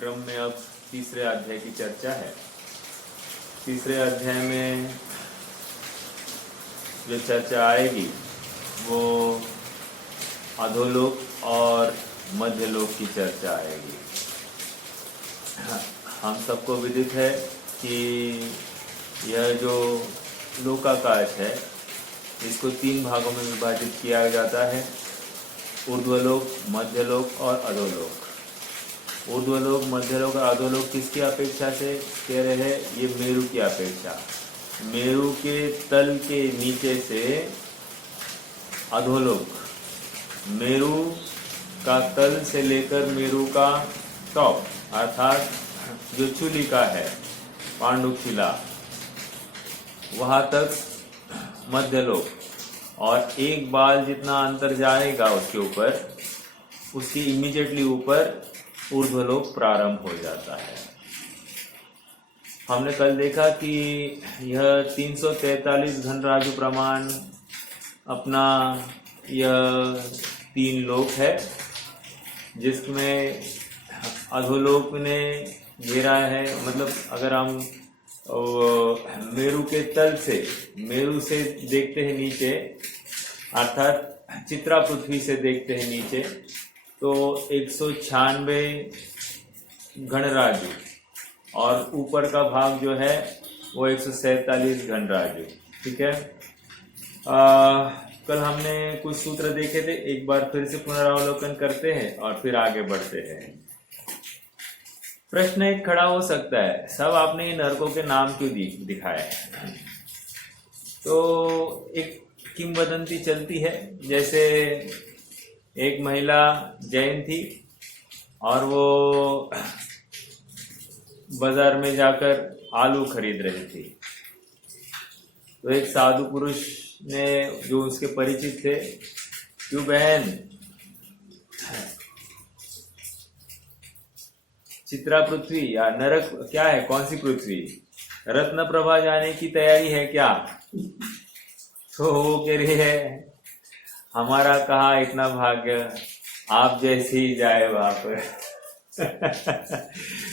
क्रम में अब तीसरे अध्याय की चर्चा है। तीसरे अध्याय में जो चर्चा आएगी वो अधोलोक और मध्यलोक की चर्चा आएगी। हम सबको विदित है कि यह जो लोकाकाश है इसको 3 भागों में विभाजित किया जाता है, ऊर्ध्वलोक, मध्यलोक और अधोलोक। ऊर्ध्वलोक, मध्यलोक और अधोलोक किसकी अपेक्षा से कह रहे हैं? ये मेरु की अपेक्षा। मेरु के तल के नीचे से अधोलोक, मेरु का तल से लेकर मेरु का टॉप अर्थात जो चूलिका है पांडुशिला वहां तक मध्यलोक, और एक बाल जितना अंतर जाएगा उसके ऊपर, उसकी इमीडिएटली ऊपर ऊर्ध्वलोक प्रारंभ हो जाता है। हमने कल देखा कि यह 343 घनराजु प्रमाण अपना यह 3 लोक है, जिसमें अधोलोक ने घेरा है। मतलब अगर हम मेरु के तल से, मेरु से देखते हैं नीचे अर्थात चित्रा पृथ्वी से देखते हैं नीचे, तो 196 घनराजु और ऊपर का भाग जो है वो 147 घनराजु। ठीक है। कल हमने कुछ सूत्र देखे थे, एक बार फिर से पुनरावलोकन करते हैं और फिर आगे बढ़ते हैं। प्रश्न एक खड़ा हो सकता है, सब आपने इन नरकों के नाम क्यों दिखाए? तो एक किंवदंती चलती है, जैसे एक महिला जैन थी और वो बाजार में जाकर आलू खरीद रही थी। तो एक साधु पुरुष ने, जो उसके परिचित थे, क्यों बहन, चित्रा पृथ्वी या नरक क्या है, कौन सी पृथ्वी, रत्न प्रभा जाने की तैयारी है क्या? तो वो कह रही है, हमारा कहाँ इतना भाग्य, आप जैसे ही जाए वहां पर।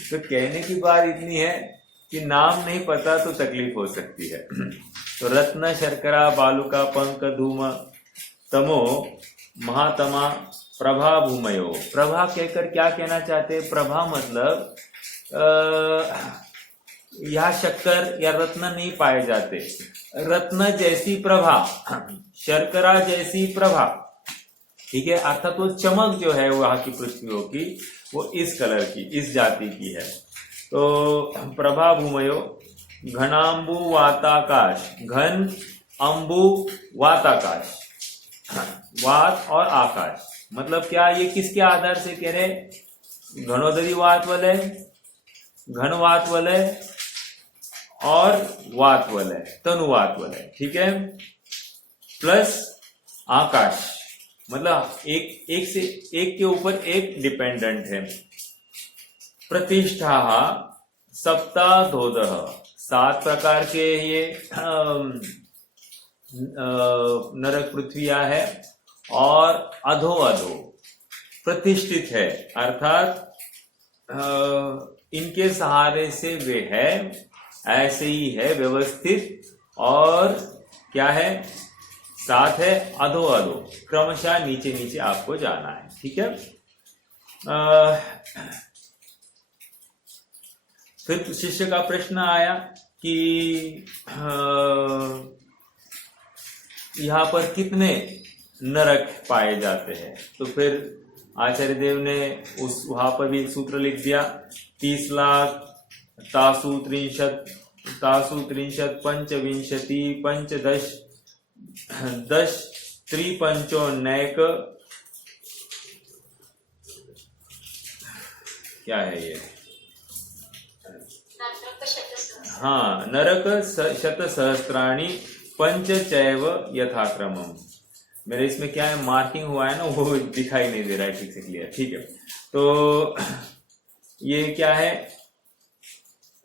तो कहने की बात इतनी है कि नाम नहीं पता तो तकलीफ हो सकती है। तो रत्न शर्करा बालुका पंक धूम तमो महातमा प्रभा भूमयो। प्रभा कहकर क्या कहना चाहते हैं? प्रभा मतलब यह शक्कर या रत्न नहीं पाए जाते, रत्न जैसी प्रभा, शर्करा जैसी प्रभा। ठीक है, अर्थात वो चमक जो है वहां की पृथ्वियों की, वो इस कलर की, इस जाति की है। तो प्रभा भूमयो घनाम्बु वाताकाश, घन अंबु वाताकाश, वात और आकाश मतलब क्या? ये किसके आधार से कह रहे? घनोदरी वात वलय, घन वात वलय और वात वलय, तनुवात वलय। ठीक है, प्लस आकाश मतलब एक से एक के ऊपर एक डिपेंडेंट है। प्रतिष्ठा सप्ताधोदः, 7 प्रकार के ये नरक पृथ्वियां है, और अधो अधो प्रतिष्ठित है, अर्थात इनके सहारे से वे है, ऐसे ही है व्यवस्थित। और क्या है? साथ है अधो अधो, क्रमशः नीचे नीचे आपको जाना है। ठीक है। फिर शिष्य का प्रश्न आया कि यहाँ पर कितने नरक पाए जाते हैं? तो फिर आचार्य देव ने उस वहां पर भी एक सूत्र लिख दिया, 30 लाख तासु त्रिंशत पंचविंशति पंचदश 10 त्रिपंचो नैक, क्या है ये? हाँ, नरक 100 सहस्त्राणी पंच चैव यथाक्रमम। मेरे इसमें क्या है, मार्किंग हुआ है ना, वो दिखाई नहीं दे रहा है ठीक से क्लियर। ठीक है, तो ये क्या है?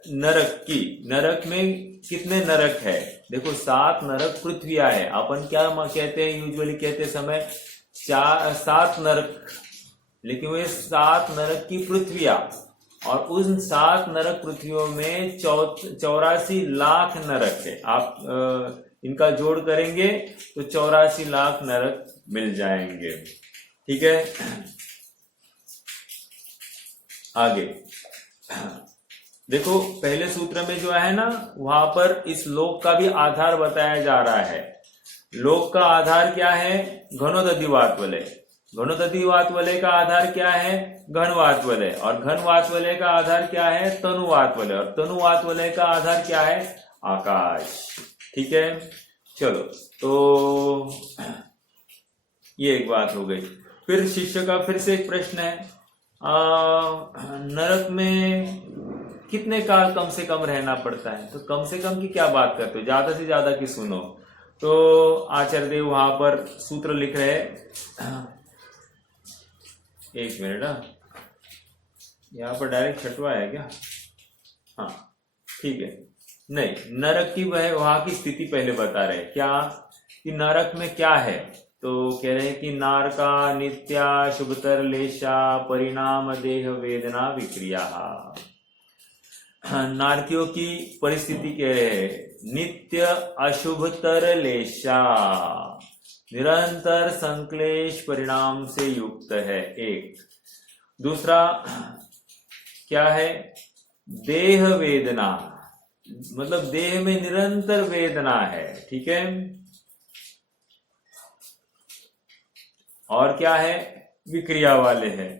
नरक की, नरक में कितने नरक है? देखो 7 नरक पृथ्वियां है। अपन क्या कहते हैं, यूजुअली कहते समय 7 नरक, लेकिन वे 7 नरक की पृथ्वियां और उन 7 नरक पृथ्वियों में 84 लाख नरक है। आप इनका जोड़ करेंगे तो 84 लाख नरक मिल जाएंगे। ठीक है, आगे देखो, पहले सूत्र में जो है ना, वहां पर इस लोक का भी आधार बताया जा रहा है। लोक का आधार क्या है? घनोदधिवात वलय। घनोदधिवात वलय का आधार क्या है? घनवात वलय। और घनवात वलय का आधार क्या है? तनुवात वलय। और तनुवात वलय का आधार क्या है? आकाश। ठीक है, चलो, तो ये एक बात हो गई। फिर शिष्य का फिर से एक प्रश्न है, नरक में कितने काल कम से कम रहना पड़ता है? तो कम से कम की क्या बात करते हो, ज्यादा से ज्यादा की सुनो। तो आचार्य देव वहां पर सूत्र लिख रहे हैं, एक मिनट, यहाँ पर डायरेक्ट छठवा है क्या? हाँ ठीक है, नहीं, नरक की वह वहां की स्थिति पहले बता रहे क्या कि नरक में क्या है। तो कह रहे हैं कि नारका नित्या शुभतर लेशा परिणाम देह वेदना विक्रिया। नारकियों की परिस्थिति कह रहे हैं, नित्य अशुभतर लेशा, निरंतर संक्लेश परिणाम से युक्त है एक। दूसरा क्या है? देह वेदना, मतलब देह में निरंतर वेदना है। ठीक है, और क्या है? विक्रिया वाले हैं।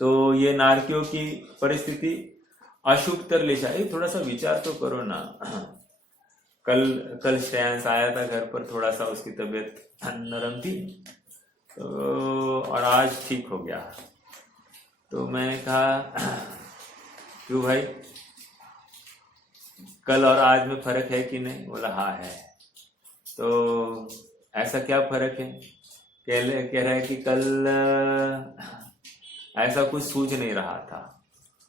तो ये नारकियों की परिस्थिति अशुभतर लेशा। थोड़ा सा विचार तो करो ना, कल श्रेयांश आया था घर पर, थोड़ा सा उसकी तबीयत नरम थी तो, और आज ठीक हो गया। तो मैं कहा, क्यों भाई, कल और आज में फर्क है कि नहीं? बोला हाँ है। तो ऐसा क्या फर्क है? कह रहा है कि कल ऐसा कुछ सूझ नहीं रहा था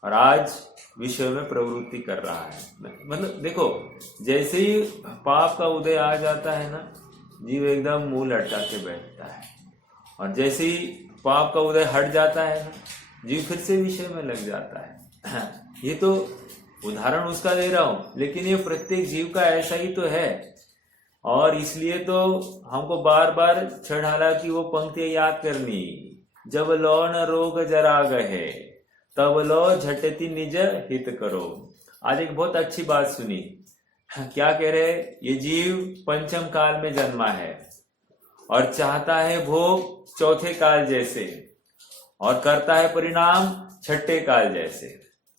और आज विषय में प्रवृत्ति कर रहा है। मतलब देखो, जैसे ही पाप का उदय आ जाता है ना, जीव एकदम मुंह लटका के बैठता है, और जैसे ही पाप का उदय हट जाता है ना, जीव फिर से विषय में लग जाता है। ये तो उदाहरण उसका दे रहा हूं, लेकिन ये प्रत्येक जीव का ऐसा ही तो है। और इसलिए तो हमको बार बार छठाला की वो पंक्तियां याद करनी, जब लो न रोग जरा गहे तब लो झटती निज हित करो। आज एक बहुत अच्छी बात सुनी, क्या कह रहे? ये जीव पंचम काल में जन्मा है और चाहता है भोग चौथे काल जैसे, और करता है परिणाम छठे काल जैसे।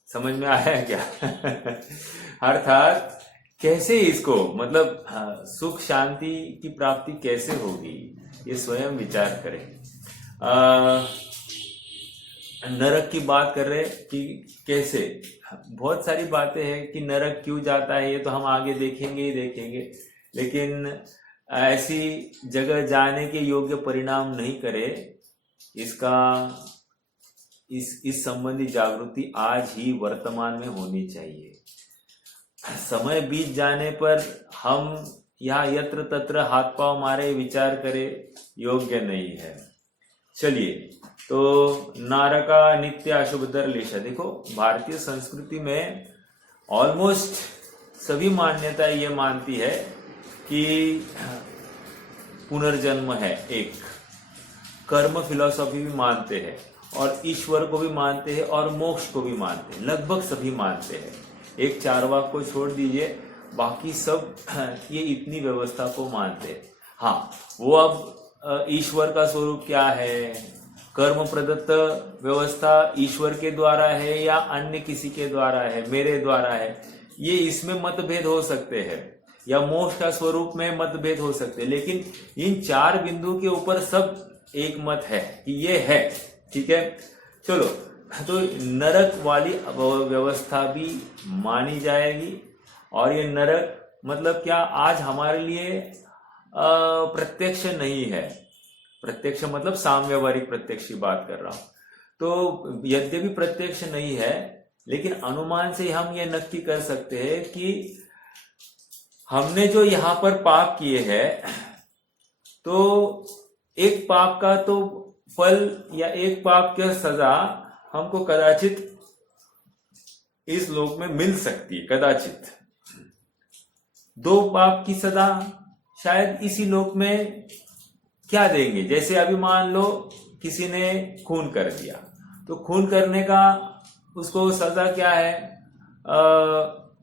समझ में आया क्या? अर्थात कैसे इसको, मतलब सुख शांति की प्राप्ति कैसे होगी, ये स्वयं विचार करें। नरक की बात कर रहे कि कैसे, बहुत सारी बातें हैं कि नरक क्यों जाता है, ये तो हम आगे देखेंगे ही देखेंगे। लेकिन ऐसी जगह जाने के योग्य परिणाम नहीं करे, इसका इस संबंधी जागृति आज ही वर्तमान में होनी चाहिए। समय बीत जाने पर हम यहाँ यत्र तत्र हाथ पांव मारे विचार करें, योग्य नहीं है। चलिए, तो नारका नित्य अशुभतर लेशा। देखो, भारतीय संस्कृति में ऑलमोस्ट सभी मान्यता ये मानती है कि पुनर्जन्म है एक, कर्म फिलॉसफी भी मानते हैं, और ईश्वर को भी मानते हैं, और मोक्ष को भी मानते हैं, लगभग सभी मानते हैं। एक चारवाक को छोड़ दीजिए, बाकी सब ये इतनी व्यवस्था को मानते हैं। हाँ, वो अब ईश्वर का स्वरूप क्या है, कर्म प्रदत्त व्यवस्था ईश्वर के द्वारा है या अन्य किसी के द्वारा है, मेरे द्वारा है, ये इसमें मतभेद हो सकते हैं, या मोक्ष का स्वरूप में मतभेद हो सकते हैं। लेकिन इन 4 बिंदु के ऊपर सब एक मत है कि ये है। ठीक है, चलो, तो नरक वाली व्यवस्था भी मानी जाएगी। और ये नरक मतलब क्या, आज हमारे लिए प्रत्यक्ष नहीं है। प्रत्यक्ष मतलब साम्यवहारिक प्रत्यक्ष की बात कर रहा हूं। तो यद्यपि प्रत्यक्ष नहीं है, लेकिन अनुमान से हम ये नक्की कर सकते हैं कि हमने जो यहाँ पर पाप किए हैं, तो एक पाप का तो फल या एक पाप की सजा हमको कदाचित इस लोक में मिल सकती है, कदाचित 2 पाप की सजा शायद इसी लोक में क्या देंगे। जैसे अभी मान लो किसी ने खून कर दिया, तो खून करने का उसको सजा क्या है,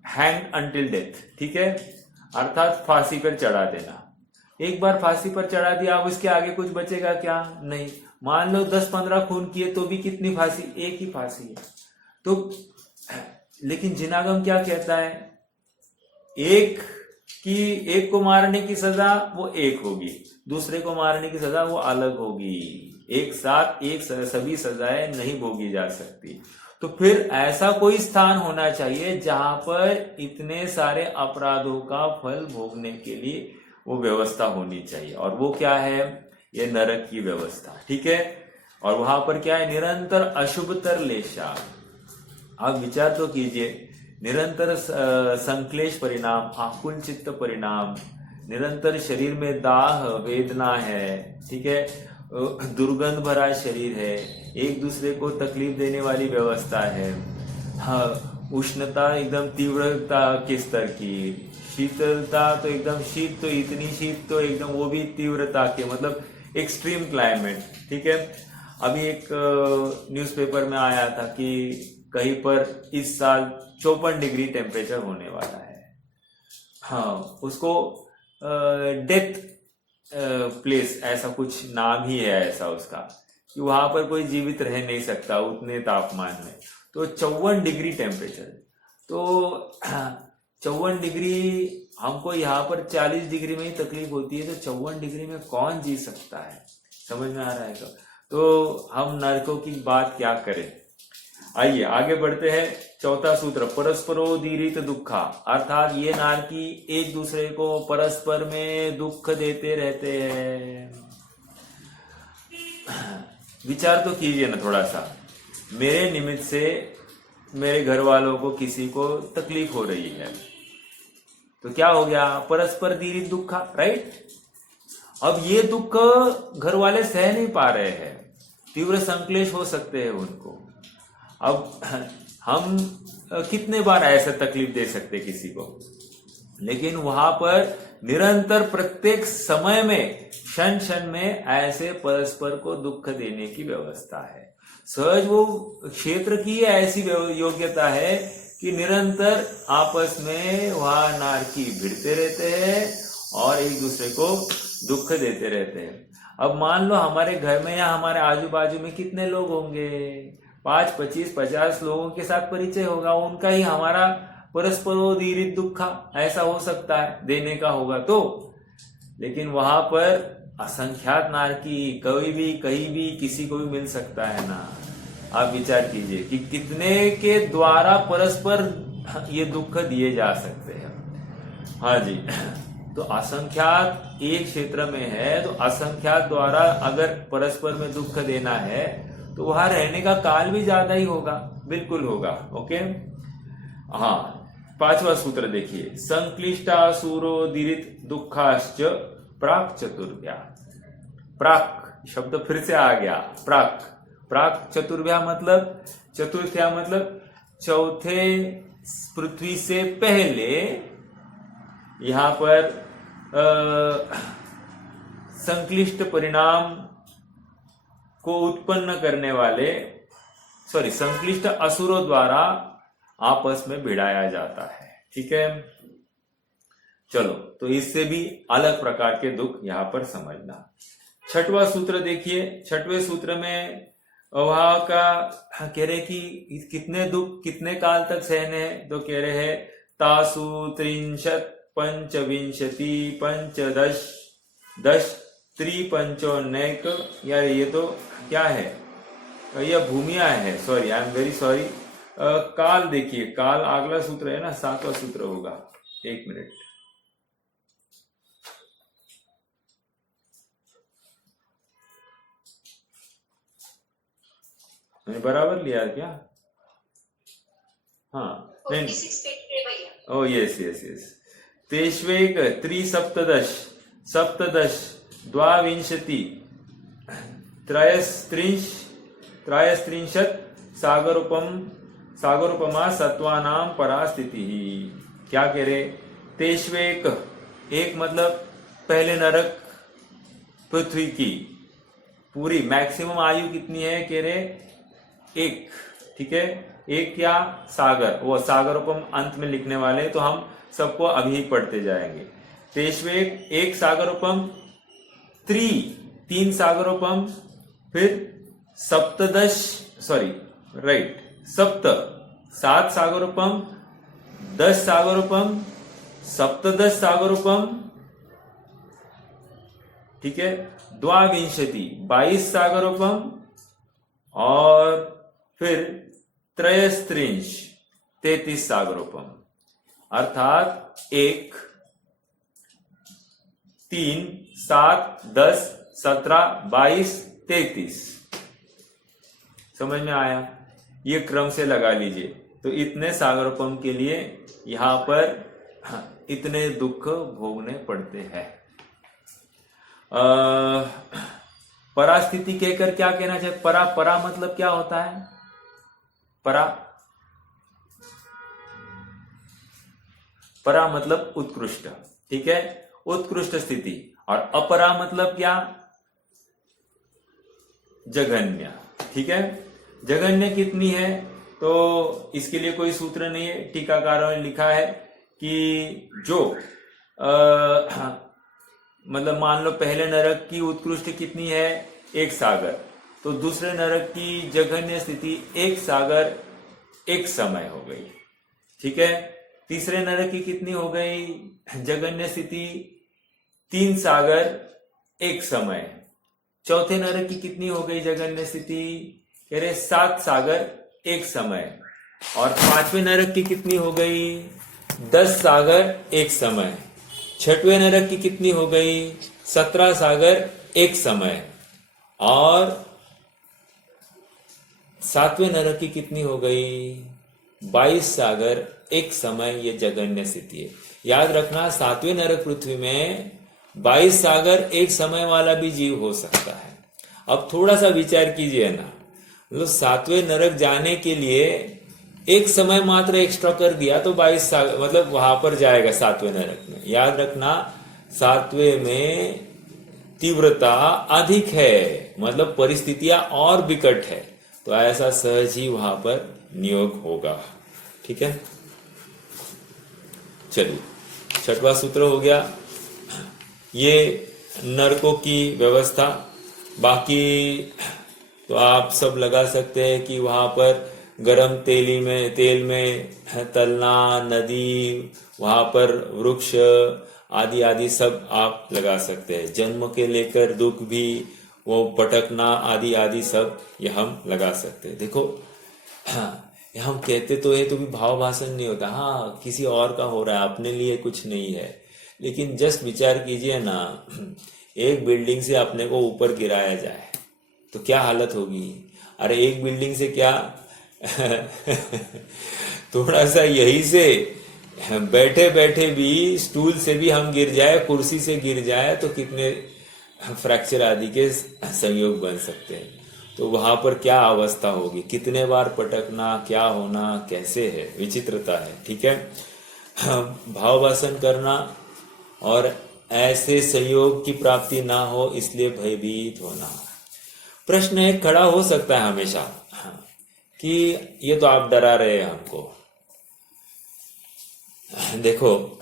हैंग अंटिल डेथ, ठीक है, अर्थात फांसी पर चढ़ा देना। एक बार फांसी पर चढ़ा दिया, अब उसके आगे कुछ बचेगा क्या, नहीं। मान लो 10-15 खून किए तो भी कितनी फांसी, एक ही फांसी है। तो लेकिन जिनागम क्या कहता है, एक को मारने की सजा वो एक होगी, दूसरे को मारने की सजा वो अलग होगी, एक साथ सभी सजाएं नहीं भोगी जा सकती। तो फिर ऐसा कोई स्थान होना चाहिए जहां पर इतने सारे अपराधों का फल भोगने के लिए वो व्यवस्था होनी चाहिए, और वो क्या है, ये नरक की व्यवस्था, ठीक है। और वहां पर क्या है, निरंतर अशुभतर लेशा। आप विचार तो कीजिए, निरंतर संक्लेश परिणाम, आकुल चित्त परिणाम, निरंतर शरीर में दाह वेदना है, ठीक है, दुर्गंध भरा शरीर है, एक दूसरे को तकलीफ देने वाली व्यवस्था है, हाँ, उष्णता एकदम तीव्रता के स्तर की, शीतलता तो एकदम शीत, तो इतनी शीत तो एकदम वो भी तीव्रता के, मतलब एक्सट्रीम क्लाइमेट, ठीक है। अभी एक न्यूज़पेपर में आया था कि कहीं पर इस साल 54 डिग्री टेम्परेचर होने वाला है। हाँ, उसको डेथ प्लेस ऐसा कुछ नाम ही है ऐसा उसका, कि वहां पर कोई जीवित रह नहीं सकता उतने तापमान में। तो 54 डिग्री टेम्परेचर, तो 54 डिग्री, हमको यहाँ पर 40 डिग्री में ही तकलीफ होती है, तो 54 डिग्री में कौन जी सकता है, समझ में आ रहा है। तो हम नरकों की बात क्या करें। आइए आगे बढ़ते हैं। चौथा सूत्र, परस्परोदीरित दुखा, अर्थात ये नारकी एक दूसरे को परस्पर में दुख देते रहते हैं। विचार तो कीजिए ना थोड़ा सा, मेरे निमित्त से मेरे घर वालों को किसी को तकलीफ हो रही है, तो क्या हो गया, परस्पर दीरित दुखा, राइट। अब ये दुख घर वाले सह नहीं पा रहे हैं, तीव्र संक्लेश हो सकते हैं उनको। अब हम कितने बार ऐसा तकलीफ दे सकते किसी को, लेकिन वहां पर निरंतर प्रत्येक समय में क्षण क्षण में ऐसे परस्पर को दुख देने की व्यवस्था है। सहज वो क्षेत्र की ऐसी योग्यता है कि निरंतर आपस में वहां नारकी भिड़ते रहते हैं और एक दूसरे को दुख देते रहते हैं। अब मान लो हमारे घर में या हमारे आजू बाजू में कितने लोग होंगे, 5, 25, 50 लोगों के साथ परिचय होगा, उनका ही हमारा परस्परोदीरित दुखा ऐसा हो सकता है, देने का होगा तो। लेकिन वहां पर असंख्यात नारकी कोई भी कहीं भी किसी को भी मिल सकता है ना। आप विचार कीजिए कि कितने के द्वारा परस्पर ये दुख दिए जा सकते हैं। हाँ जी, तो असंख्यात एक क्षेत्र में है, तो असंख्यात द्वारा अगर परस्पर में दुख देना है तो वहां रहने का काल भी ज्यादा ही होगा, बिल्कुल होगा। ओके, हाँ, 5वां सूत्र देखिए, संक्लिष्टासुरोदीरित दुखाश्च प्राक चतुर्भ्या। प्राक शब्द फिर से आ गया, प्राक। प्राक चतुर्भ्या मतलब, चतुर्थ्या मतलब चौथे पृथ्वी से पहले। यहां पर संक्लिष्ट परिणाम को उत्पन्न करने वाले, संक्लिष्ट असुरों द्वारा आपस में भिड़ाया जाता है, ठीक है। चलो, तो इससे भी अलग प्रकार के दुख यहां पर समझना। 6वां सूत्र देखिए, 6वें सूत्र में वहां का कह रहे कि कितने दुख कितने काल तक सहने हैं, तो कह रहे हैं तासु 30 पंचविंशति 15 10 त्रिपंचोनैक। यार ये तो क्या है, यह भूमिया है, sorry, I am very sorry. काल देखिए, काल अगला सूत्र है ना, 7वां सूत्र होगा। एक मिनट, मैंने बराबर लिया क्या? हाँ, ओ यस यस यस, तेष्वेक 3 सप्तदश 12 त्रयस्त्रिंश सागरोपमा सत्वानां परा स्थिति। क्या कह रहे? तेष्वेक, एक मतलब पहले नरक पृथ्वी की पूरी मैक्सिमम आयु कितनी है? कह रहे एक, ठीक है। एक क्या? सागर, वो सागरोपम अंत में लिखने वाले, तो हम सबको अभी पढ़ते जाएंगे। तेष्वेक, एक सागरोपम, तीन सागरोपम, फिर सप्तदश, सात सागरोपम, 10 सागरोपम, सप्तदश सागरोपम, ठीक है। द्वाविंशति, 22 सागरोपम, और फिर त्रयस्त्रिंश, 33 सागरोपम। अर्थात 1, 3, 7, 10, 17, 22, 33। समझ में आया? ये क्रम से लगा लीजिए। तो इतने सागरोपम के लिए यहां पर इतने दुख भोगने पड़ते हैं। परास्थिति कहकर क्या कहना चाहिए? परा मतलब क्या होता है? परा मतलब उत्कृष्ट, ठीक है, उत्कृष्ट स्थिति। और अपरा मतलब क्या? जघन्य, ठीक है। जघन्य कितनी है? तो इसके लिए कोई सूत्र नहीं है, टीकाकारों ने लिखा है कि जो मतलब मान लो पहले नरक की उत्कृष्ट कितनी है? 1 सागर, तो दूसरे नरक की जघन्य स्थिति 1 सागर 1 समय हो गई, ठीक है। तीसरे नरक की कितनी हो गई जघन्य स्थिति? 3 सागर 1 समय। चौथे नरक की कितनी हो गई जघन्य स्थिति? कह रहे 7 सागर 1 समय। और 5वें नरक की कितनी हो गई? 10 सागर 1 समय। 6वें नरक की कितनी हो गई? 17 सागर 1 समय। और 7वें नरक की कितनी हो गई? 22 सागर 1 समय। ये जघन्य स्थिति है। याद रखना, 7वें नरक पृथ्वी में 22 सागर 1 समय वाला भी जीव हो सकता है। अब थोड़ा सा विचार कीजिए ना, मतलब 7वें नरक जाने के लिए 1 समय मात्र एक्स्ट्रा कर दिया तो 22 सागर मतलब वहां पर जाएगा 7वें नरक में। याद रखना, 7वें में तीव्रता अधिक है, मतलब परिस्थितियां और विकट है, तो ऐसा सहज ही वहां पर नियोग होगा, ठीक है। चलिए, 6वां सूत्र हो गया। ये नरकों की व्यवस्था। बाकी तो आप सब लगा सकते हैं कि वहां पर गरम तेल में तलना, नदी, वहां पर वृक्ष आदि आदि सब आप लगा सकते हैं। जन्म के लेकर दुख भी, वो पटकना आदि आदि सब ये हम लगा सकते हैं। देखो, हम कहते तो है तो भी भाव भाषण नहीं होता। हाँ, किसी और का हो रहा है, अपने लिए कुछ नहीं है। लेकिन जस्ट विचार कीजिए ना, एक बिल्डिंग से अपने को ऊपर गिराया जाए तो क्या हालत होगी। अरे एक बिल्डिंग से क्या थोड़ा सा यही से बैठे बैठे भी, स्टूल से भी हम गिर जाए, कुर्सी से गिर जाए तो कितने फ्रैक्चर आदि के संयोग बन सकते हैं। तो वहां पर क्या अवस्था होगी, कितने बार पटकना, क्या होना, कैसे है, विचित्रता है, ठीक है। भाव भाषण करना और ऐसे संयोग की प्राप्ति ना हो इसलिए भयभीत होना। प्रश्न एक खड़ा हो सकता है हमेशा कि ये तो आप डरा रहे हैं हमको। देखो,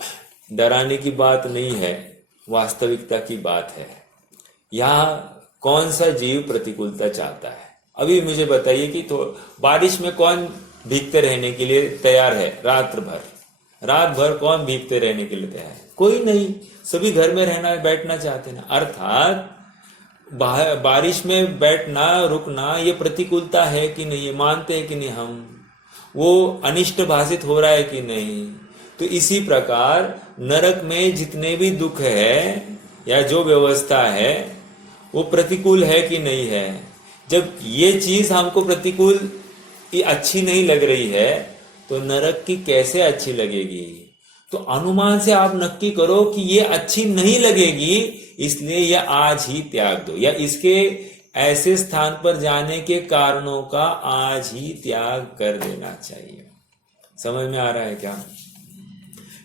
डराने की बात नहीं है, वास्तविकता की बात है। यहाँ कौन सा जीव प्रतिकूलता चाहता है? अभी मुझे बताइए कि तो बारिश में कौन भीगते रहने के लिए तैयार है? रात भर कौन भीगते रहने के लिए तैयार है? कोई नहीं, सभी घर में रहना, बैठना चाहते हैं। अर्थात बारिश में बैठना, रुकना, ये प्रतिकूलता है कि नहीं, ये मानते हैं कि नहीं हम? वो अनिष्ट भाषित हो रहा है कि नहीं? तो इसी प्रकार नरक में जितने भी दुख है या जो व्यवस्था है वो प्रतिकूल है कि नहीं है। जब ये चीज हमको प्रतिकूल, ये अच्छी नहीं लग रही है, तो नरक की कैसे अच्छी लगेगी? तो अनुमान से आप नक्की करो कि ये अच्छी नहीं लगेगी, इसलिए ये आज ही त्याग दो, या इसके ऐसे स्थान पर जाने के कारणों का आज ही त्याग कर देना चाहिए। समझ में आ रहा है क्या?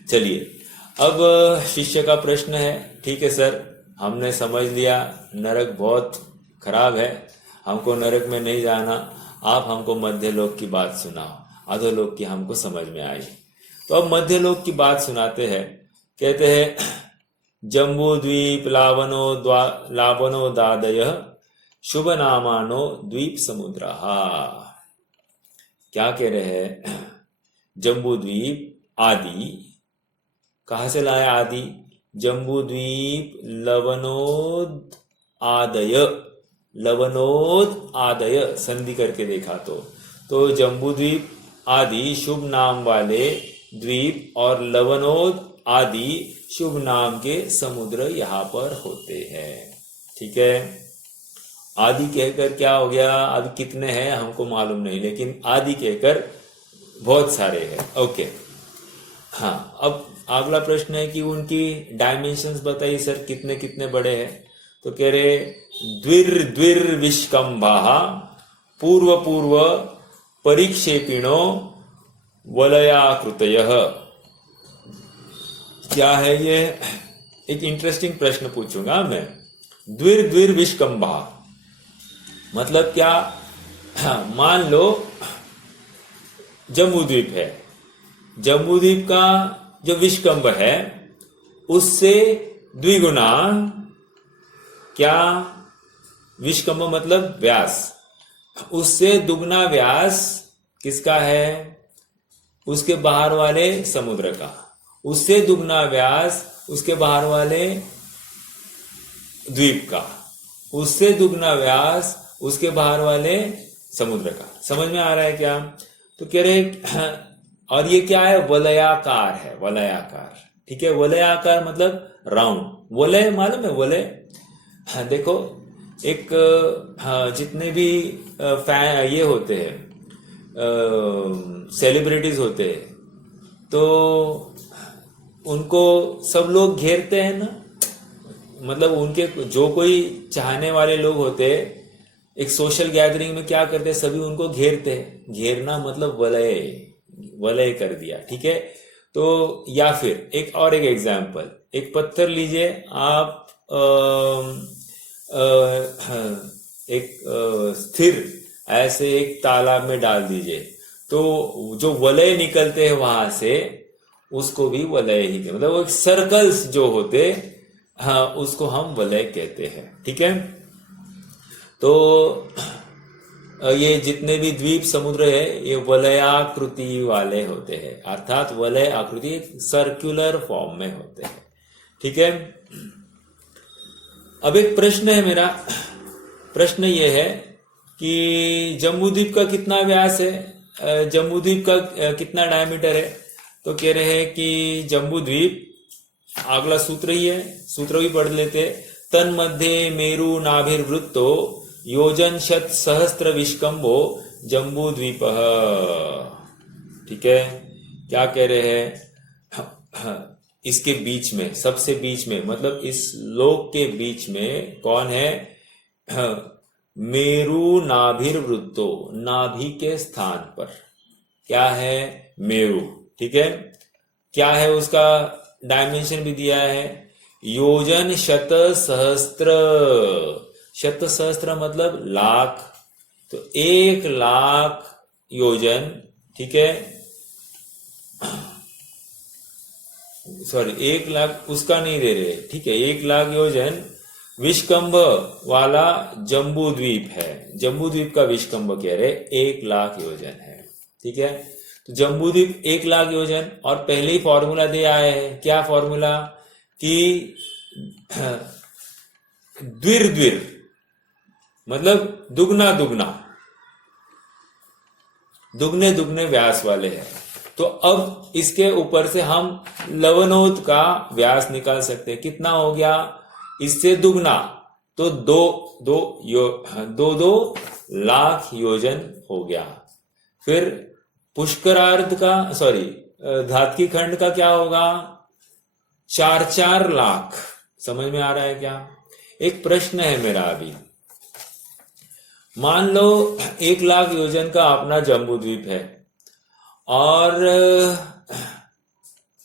चलिए, अब शिष्य का प्रश्न है, ठीक है सर, हमने समझ लिया नरक बहुत खराब है, हमको नरक में नहीं जाना, आप हमको मध्य लोक की बात सुनाओ, अधोलोक की हमको समझ में आई। तो अब मध्य लोक की बात सुनाते हैं। कहते हैं जम्बू द्वीप लावनो दादय शुभ नामानो द्वीप समुद्र। क्या कह रहे हैं? जम्बू द्वीप आदि, कहां से लाया आदि? जम्बू द्वीप लवनोद आदय संधि करके देखा तो जम्बू द्वीप आदि शुभ नाम वाले द्वीप और लवनोद आदि शुभ नाम के समुद्र यहाँ पर होते हैं। ठीक है, आदि कहकर क्या हो गया? अब कितने हैं हमको मालूम नहीं, लेकिन आदि कहकर बहुत सारे हैं। ओके, हाँ, अब अगला प्रश्न है कि उनकी डायमेंशंस बताइए सर, कितने कितने बड़े हैं? तो कह रहे द्विर विष्कंभा पूर्व पूर्व परिक्षेपिणो वलयाकृतयः। क्या है ये? एक इंटरेस्टिंग प्रश्न पूछूंगा मैं। द्विर विष्कंभा मतलब क्या? मान लो जम्बूद्वीप है, जम्बूद्वीप का जो विष्कंभ है उससे द्विगुना, क्या? विष्कंभ मतलब व्यास, उससे दुगना व्यास किसका है? उसके बाहर वाले समुद्र का। उससे दुगना व्यास उसके बाहर वाले द्वीप का। उससे दुगना व्यास उसके बाहर वाले समुद्र का। समझ में आ रहा है क्या? तो कह रहे, और ये क्या है? वलयाकार है, वलयाकार। ठीक है, वलयाकार मतलब राउंड। वलय मालूम है? वलय, हाँ, देखो एक, हाँ, जितने भी ये होते हैं, सेलिब्रिटीज होते हैं, तो उनको सब लोग घेरते हैं ना, मतलब उनके जो कोई चाहने वाले लोग होते हैं, एक सोशल गैदरिंग में क्या करते हैं? सभी उनको घेरते हैं। घेरना मतलब वलय कर दिया। ठीक है, तो या फिर एक एग्जाम्पल, एक पत्थर लीजिए आप, एक स्थिर ऐसे एक तालाब में डाल दीजिए, तो जो वलय निकलते हैं वहां से उसको भी वलय ही कहते, मतलब वो सर्कल्स जो होते, हाँ, उसको हम वलय कहते हैं। ठीक है, तो ये जितने भी द्वीप समुद्र है ये वलयाकृति वाले होते हैं, अर्थात वलय आकृति सर्कुलर फॉर्म में होते हैं। ठीक है, अब एक प्रश्न है मेरा, प्रश्न ये है कि जम्बूद्वीप का कितना व्यास है? जम्बूद्वीप का कितना डायमीटर है? तो कह रहे हैं कि जम्बूद्वीप, अगला सूत्र ही है, सूत्र भी पढ़ लेते, तन मध्य मेरु नाभिर्वृत्तो योजन शत सहस्त्र विष्कंभो जम्बूद्वीप। ठीक है, क्या कह रहे हैं? इसके बीच में, सबसे बीच में, मतलब इस लोक के बीच में कौन है? मेरु नाभिर्वृत्तो, नाभि के स्थान पर क्या है? मेरु। ठीक है, क्या है उसका डायमेंशन भी दिया है, योजन शत सहस्त्र। शत सहस्त्र मतलब लाख, तो 1,00,000 योजन। ठीक है, सॉरी 1,00,000 उसका नहीं दे रहे, ठीक है, 1,00,000 योजन विष्कंभ वाला जम्बूद्वीप है। जम्बूद्वीप का विष्कंभ कह रहे 1,00,000 योजन है। ठीक है, तो जम्बूद्वीप 1,00,000 योजन, और पहले ही फॉर्मूला दे आए हैं। क्या फॉर्मूला? कि द्विर मतलब दुगना दुगना, दुगने दुगने व्यास वाले हैं। तो अब इसके ऊपर से हम लवनोद का व्यास निकाल सकते हैं। कितना हो गया? इससे दुगना, तो दो लाख योजन हो गया। फिर पुष्करार्ध का, सॉरी धातकी खंड का क्या होगा? 4 लाख। समझ में आ रहा है क्या? एक प्रश्न है मेरा अभी, मान लो 1,00,000 योजन का अपना जम्बूद्वीप है और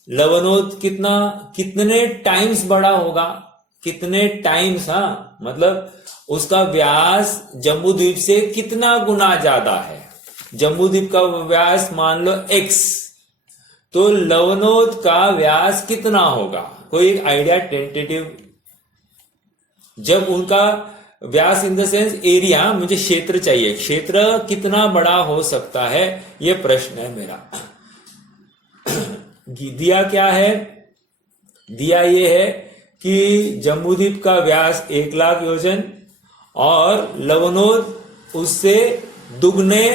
लवनोद कितने टाइम्स बड़ा होगा, कितने टाइम्स, हाँ मतलब उसका व्यास जम्बूद्वीप से कितना गुना ज्यादा है। जम्बूद्वीप का व्यास मान लो x, तो लवनोद का व्यास कितना होगा, कोई एक आइडिया टेंटेटिव? जब उनका व्यास इन द सेंस एरिया, मुझे क्षेत्र चाहिए, क्षेत्र कितना बड़ा हो सकता है, ये प्रश्न है मेरा। दिया क्या है, दिया ये है कि जम्बूद्वीप का व्यास 1,00,000 योजन और लवनोद उससे दुगने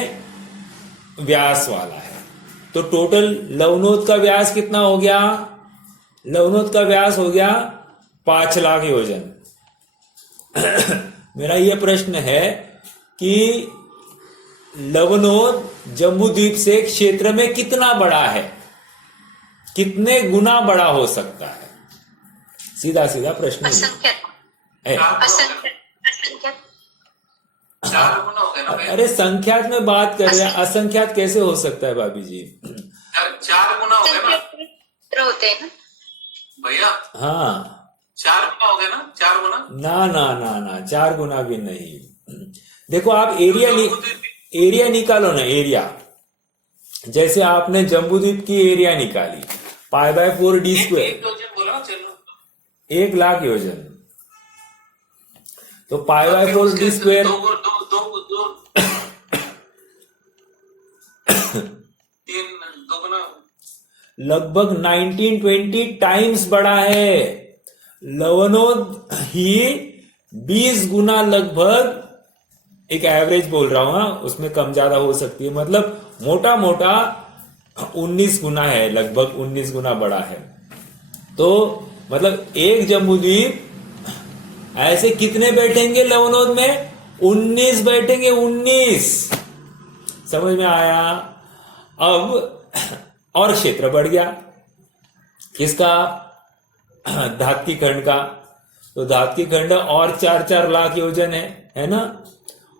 व्यास वाला है। तो टोटल लवनोद का व्यास कितना हो गया, लवनोद का व्यास हो गया 5,00,000 योजन। मेरा यह प्रश्न है कि लवनोद जम्बूद्वीप से क्षेत्र में कितना बड़ा है, कितने गुना बड़ा हो सकता है, सीधा सीधा प्रश्न है। अरे संख्यात में बात कर रहे हैं, असंख्यात कैसे हो सकता है भाभी जी? 4 गुना हो गया ना, होते हैं ना भैया? हाँ 4 गुना हो गया ना, 4 गुना? ना ना ना ना 4 गुना भी नहीं। देखो आप एरिया निकालो ना, एरिया जैसे आपने जम्बूद्वीप की एरिया निकाली π/4 d², 1,00,000 योजन, तो π/4 d², लगभग 19-20 टाइम्स बड़ा है। लवनोद ही 20 गुना लगभग, एक एवरेज बोल रहा हूं, हाँ उसमें कम ज्यादा हो सकती है, मतलब मोटा मोटा 19 गुना है, लगभग 19 गुना बड़ा है। तो मतलब एक जम्बूद्वीप ऐसे कितने बैठेंगे लवनोद में? 19 बैठेंगे, 19। समझ में आया? अब और क्षेत्र बढ़ गया किसका? धातकी खंड का। तो धातकी खंड और 4-4 लाख योजन है ना,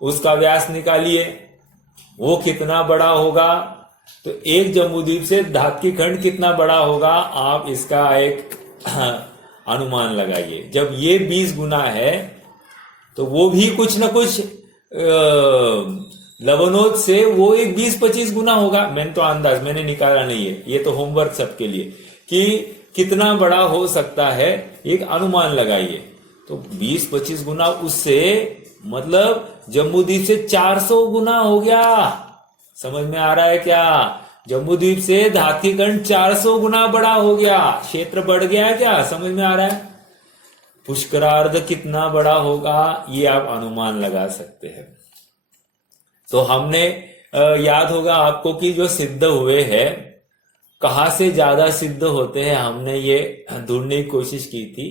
उसका व्यास निकालिए, वो कितना बड़ा होगा। तो एक जम्बूद्वीप से धातकी खंड कितना बड़ा होगा, आप इसका एक अनुमान लगाइए। जब ये 20 गुना है तो वो भी कुछ ना कुछ लवनोद से वो एक 20-25 गुना होगा। मैंने तो अंदाज, मैंने निकाला नहीं है, ये तो होमवर्क सबके लिए, कि कितना बड़ा हो सकता है एक अनुमान लगाइए। तो 20-25 गुना उससे, मतलब जम्बूद्वीप से 400 गुना हो गया। समझ में आ रहा है क्या? जम्बूद्वीप से धातकी खंड 400 गुना बड़ा हो गया, क्षेत्र बढ़ गया है क्या? समझ में आ रहा है? पुष्करार्ध कितना बड़ा होगा, ये आप अनुमान लगा सकते हैं। तो हमने याद होगा आपको कि जो सिद्ध हुए हैं, कहां से ज्यादा सिद्ध होते हैं, हमने ये ढूंढने की कोशिश की थी।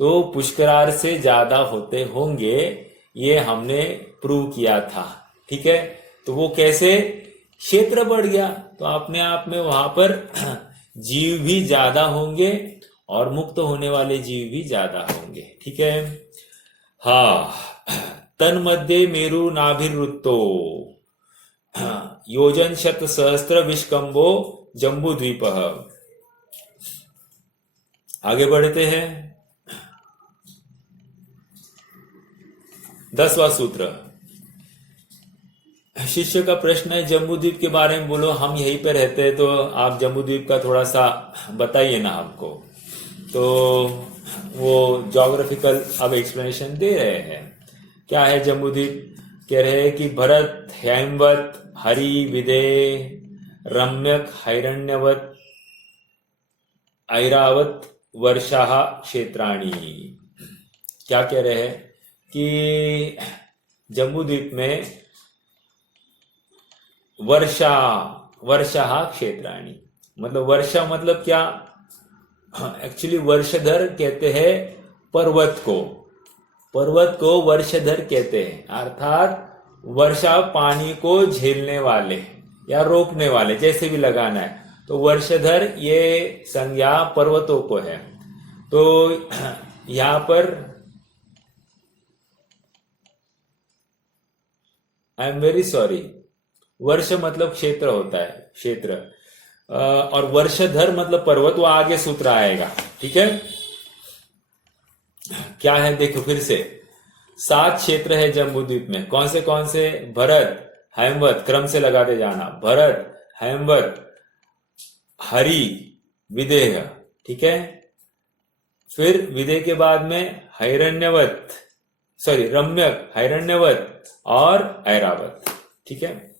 तो पुष्करार्ध से ज्यादा होते होंगे, ये हमने प्रूव किया था। ठीक है, तो वो कैसे? क्षेत्र बढ़ गया तो अपने आप में वहां पर जीव भी ज्यादा होंगे और मुक्त होने वाले जीव भी ज्यादा होंगे। ठीक है, हाँ। तन्मध्ये मेरु नाभिवृत्तो योजन शत सहस्त्र विष्कंभो जम्बूद्वीप। आगे बढ़ते हैं। 10वां सूत्र। शिष्य का प्रश्न है, जम्बूद्वीप के बारे में बोलो, हम यहीं पे रहते हैं, तो आप जम्बूद्वीप का थोड़ा सा बताइए ना हमको। तो वो ज्योग्राफिकल अब एक्सप्लेनेशन दे रहे हैं। क्या है जम्बूद्वीप? कह रहे हैं कि भरत, हैमवत, हरि, विदेह, रम्यक, हिरण्यवत, ऐरावत, वर्षा क्षेत्राणी। क्या कह रहे हैं कि जम्बूद्वीप में वर्षा क्षेत्राणी, मतलब वर्षा मतलब क्या? एक्चुअली वर्षधर कहते हैं पर्वत को वर्षधर कहते हैं, अर्थात वर्षा पानी को झेलने वाले या रोकने वाले, जैसे भी लगाना है। तो वर्षधर ये संज्ञा पर्वतों को है। तो यहां पर आई एम वेरी सॉरी, वर्ष मतलब क्षेत्र होता है, क्षेत्र, और वर्षधर मतलब पर्वत, वो आगे सूत्र आएगा, ठीक है। क्या है देखो फिर से, 7 क्षेत्र है जम्बूद्वीप में, कौन से? भरत, हेमवत, क्रम से लगाते जाना, भरत, हेमवत, हरि, विदेह, ठीक है। फिर विदेह के बाद में हिरण्यवत, सॉरी रम्यक, हिरण्यवत और ऐरावत, ठीक है।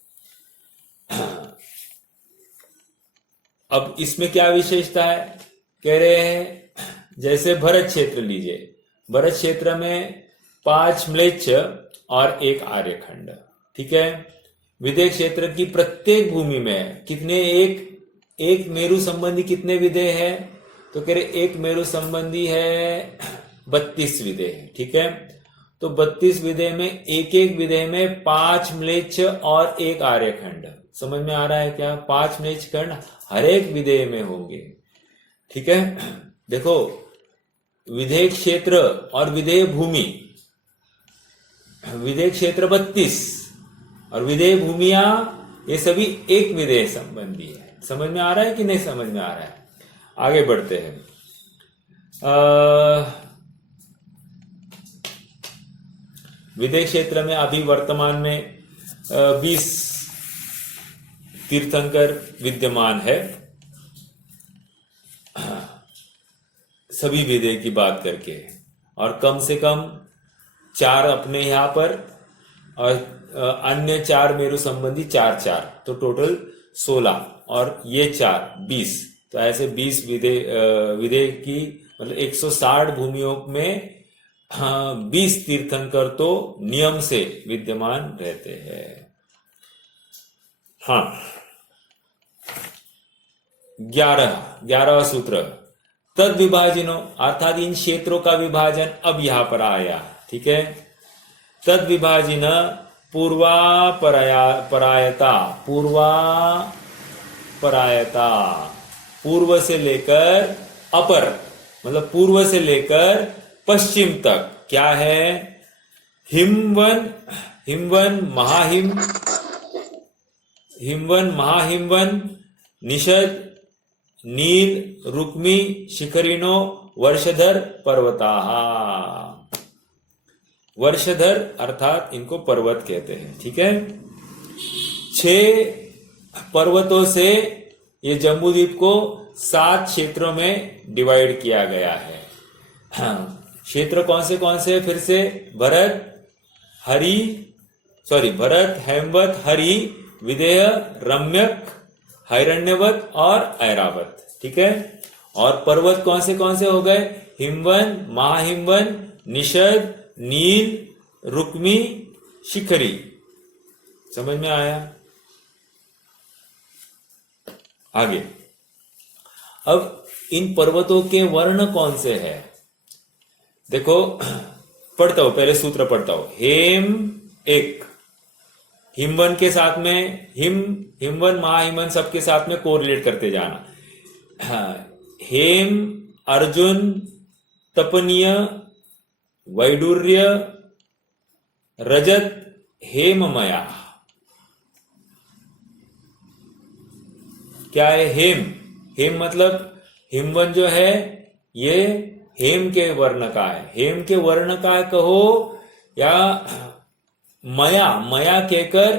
अब इसमें क्या विशेषता है, कह रहे हैं जैसे भरत क्षेत्र लीजिए, भरत क्षेत्र में 5 म्लेच्छ और 1 आर्यखंड, ठीक है। विदेह क्षेत्र की प्रत्येक भूमि में कितने, एक मेरु संबंधी कितने विदेह है, तो कह रहे एक मेरु संबंधी है 32 विदेह, ठीक है। तो 32 विदेह में एक विदेह में 5 म्लेच्छ और 1 आर्यखंड, समझ में आ रहा है क्या? 5 म्लेच्छ खंड हर एक विदेह में होंगे, ठीक है। देखो विदेह क्षेत्र और विदेह भूमि, विदेह क्षेत्र 32 और विदेह भूमिया, ये सभी एक विदेह संबंधी है। समझ में आ रहा है कि नहीं समझ में आ रहा है? आगे बढ़ते हैं। विदेह क्षेत्र में अभी वर्तमान में 20 तीर्थंकर विद्यमान है, सभी विदेह की बात करके, और कम से कम 4 अपने यहां पर और अन्य 4 मेरु संबंधी 4, तो टोटल 16, और ये 4 20, तो ऐसे 20 विदेह की मतलब 160 भूमियों में 20 तीर्थंकर तो नियम से विद्यमान रहते हैं। हाँ, 11वां सूत्र, तद विभाजनो, अर्थात इन क्षेत्रों का विभाजन अब यहां पर आया, ठीक है। तद विभाजन पूर्वापरायता, पूर्व से लेकर अपर मतलब पूर्व से लेकर पश्चिम तक क्या है, हिमवन महाहिमवन, निषद, नील, रुक्मी, शिखरिणो, वर्षधर, पर्वताः। वर्षधर अर्थात इनको पर्वत कहते हैं, ठीक है। 6 पर्वतों से ये जम्बूद्वीप को 7 क्षेत्रों में डिवाइड किया गया है। हाँ, क्षेत्र कौन से फिर से, भरत, हेमवत, हरि, विदेह, रम्यक, हिरण्यवत और ऐरावत, ठीक है। और पर्वत कौन से हो गए, हिमवन, महाहिमवन, निषद, नील, रुक्मी, शिखरी। समझ में आया? आगे, अब इन पर्वतों के वर्ण कौन से हैं? देखो पढ़ता हूं, पहले सूत्र पढ़ता हूं। हेम एक, हिमवन के साथ में हिमवन, महाहिमवन सबके साथ में कोरिलेट करते जाना। हेम, अर्जुन, तपनीय, वैडूर्य, रजत, हेममया। क्या है हेम मतलब हिमवन जो है ये हेम के वर्ण का है, हेम के वर्ण का कहो या मया कहकर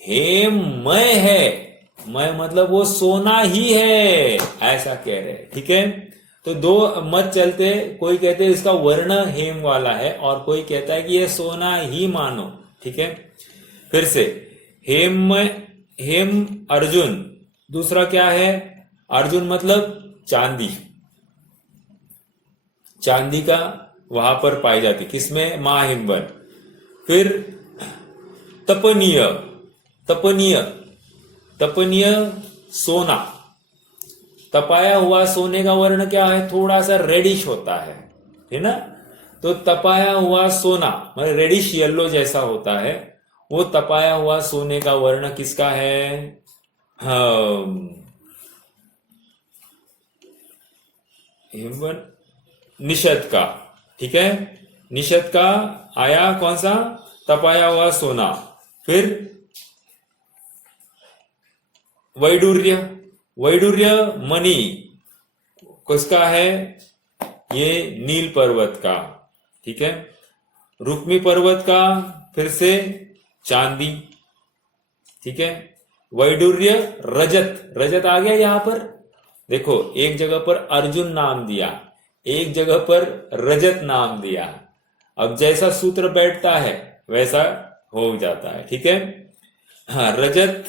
हेममय है, मय मतलब वो सोना ही है, ऐसा कह रहे, ठीक है। तो 2 मत चलते, कोई कहते हैं इसका वर्ण हेम वाला है और कोई कहता है कि ये सोना ही मानो, ठीक है। फिर से हेम अर्जुन, दूसरा क्या है, अर्जुन मतलब चांदी का वहां पर पाई जाती, किसमें, महाहिमवन। फिर तपनीय सोना, तपाया हुआ सोने का वर्ण क्या है, थोड़ा सा रेडिश होता है ना। तो तपाया हुआ सोना मतलब रेडिश येलो जैसा होता है, वो तपाया हुआ सोने का वर्ण किसका है, हिमवन, निषद का, ठीक है। निषद का आया कौन सा, तपाया हुआ सोना, फिर वैडूर्य, वैडूर्य मणि किसका है? ये नील पर्वत का, ठीक है। रुक्मी पर्वत का फिर से चांदी, ठीक है। वैडूर्य रजत, रजत आ गया यहां पर, देखो एक जगह पर अर्जुन नाम दिया, एक जगह पर रजत नाम दिया। अब जैसा सूत्र बैठता है वैसा हो जाता है, ठीक है। हाँ, रजत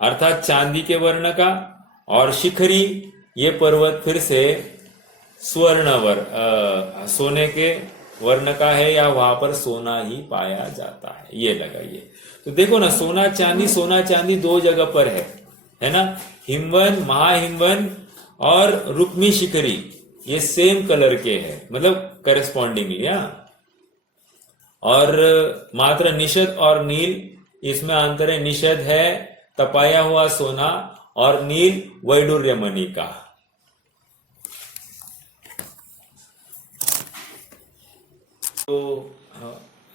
अर्थात चांदी के वर्ण का, और शिखरी ये पर्वत फिर से सोने के वर्ण का है, या वहां पर सोना ही पाया जाता है, ये लगाइए। तो देखो ना, सोना चांदी दो जगह पर है ना। हिमवन, महाहिमवन और रुक्मी शिखरी ये सेम कलर के हैं, मतलब करेस्पॉन्डिंगली। और मात्र निषद और नील, इसमें अंतर है। निषद है तपाया हुआ सोना और नील वैडूर्य मणि का। तो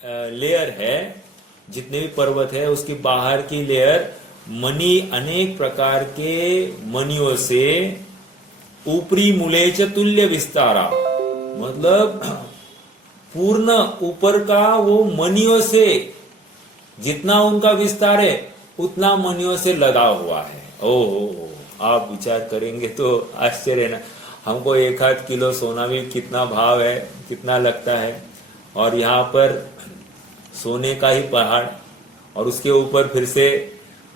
लेयर है, जितने भी पर्वत है उसकी बाहर की लेयर मणि, अनेक प्रकार के मणियों से ऊपरी मूलेच तुल्य विस्तारा, मतलब पूर्ण ऊपर का वो मणियों से जितना उनका विस्तार है उतना मणियों से लदा हुआ है। ओहो, आप विचार करेंगे तो आश्चर्य ना, हमको 1-8 किलो सोना भी कितना भाव है, कितना लगता है, और यहाँ पर सोने का ही पहाड़, और उसके ऊपर फिर से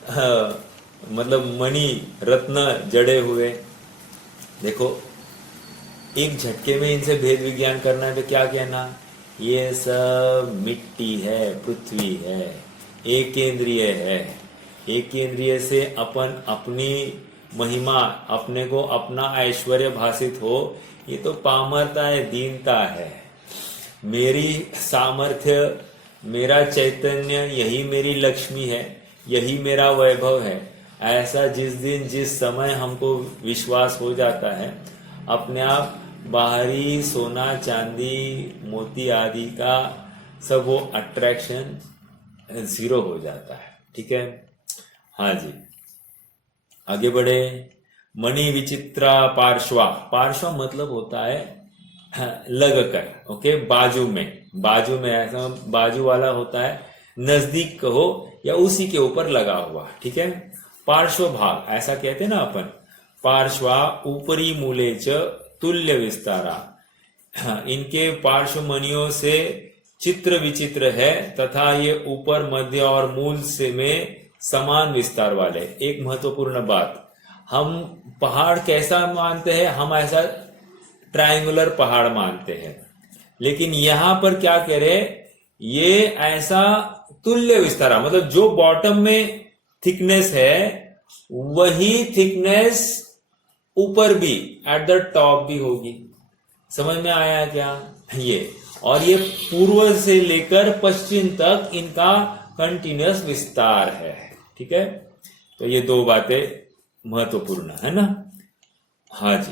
मतलब मणि रत्न जड़े हुए। देखो एक झटके में इनसे भेद विज्ञान करना है तो क्या कहना, ये सब मिट्टी है, पृथ्वी है, एक केंद्रीय है। एक केंद्रीय से अपन अपनी महिमा, अपने को अपना ऐश्वर्य भाषित हो, ये तो पामरता है, दीनता है। मेरी सामर्थ्य, मेरा चैतन्य, यही मेरी लक्ष्मी है, यही मेरा वैभव है। ऐसा जिस दिन जिस समय हमको विश्वास हो जाता है, अपने आप बाहरी सोना चांदी मोती आदि का सब वो अट्रैक्शन जीरो हो जाता है, ठीक है। हाँ जी, आगे बढ़े। मणि विचित्रा पार्श्वा, पार्श्व मतलब होता है लग कर, ओके, बाजू में ऐसा बाजू वाला होता है, नजदीक कहो या उसी के ऊपर लगा हुआ, ठीक है। पार्श्व भाग ऐसा कहते हैं ना अपन, पार्श्वा ऊपरी मूले च तुल्य विस्तारा, इनके पार्श्व मणियों से चित्र विचित्र है तथा ये ऊपर मध्य और मूल से में समान विस्तार वाले। एक महत्वपूर्ण बात, हम पहाड़ कैसा मानते हैं, हम ऐसा ट्रायंगुलर पहाड़ मानते हैं, लेकिन यहां पर क्या कह रहे, ये ऐसा तुल्य विस्तारा, मतलब जो बॉटम में थिकनेस है वही थिकनेस ऊपर भी एट द टॉप भी होगी। समझ में आया क्या ये? और ये पूर्व से लेकर पश्चिम तक इनका कंटिन्यूअस विस्तार है, ठीक है। तो ये दो बातें महत्वपूर्ण है ना। हाँ जी,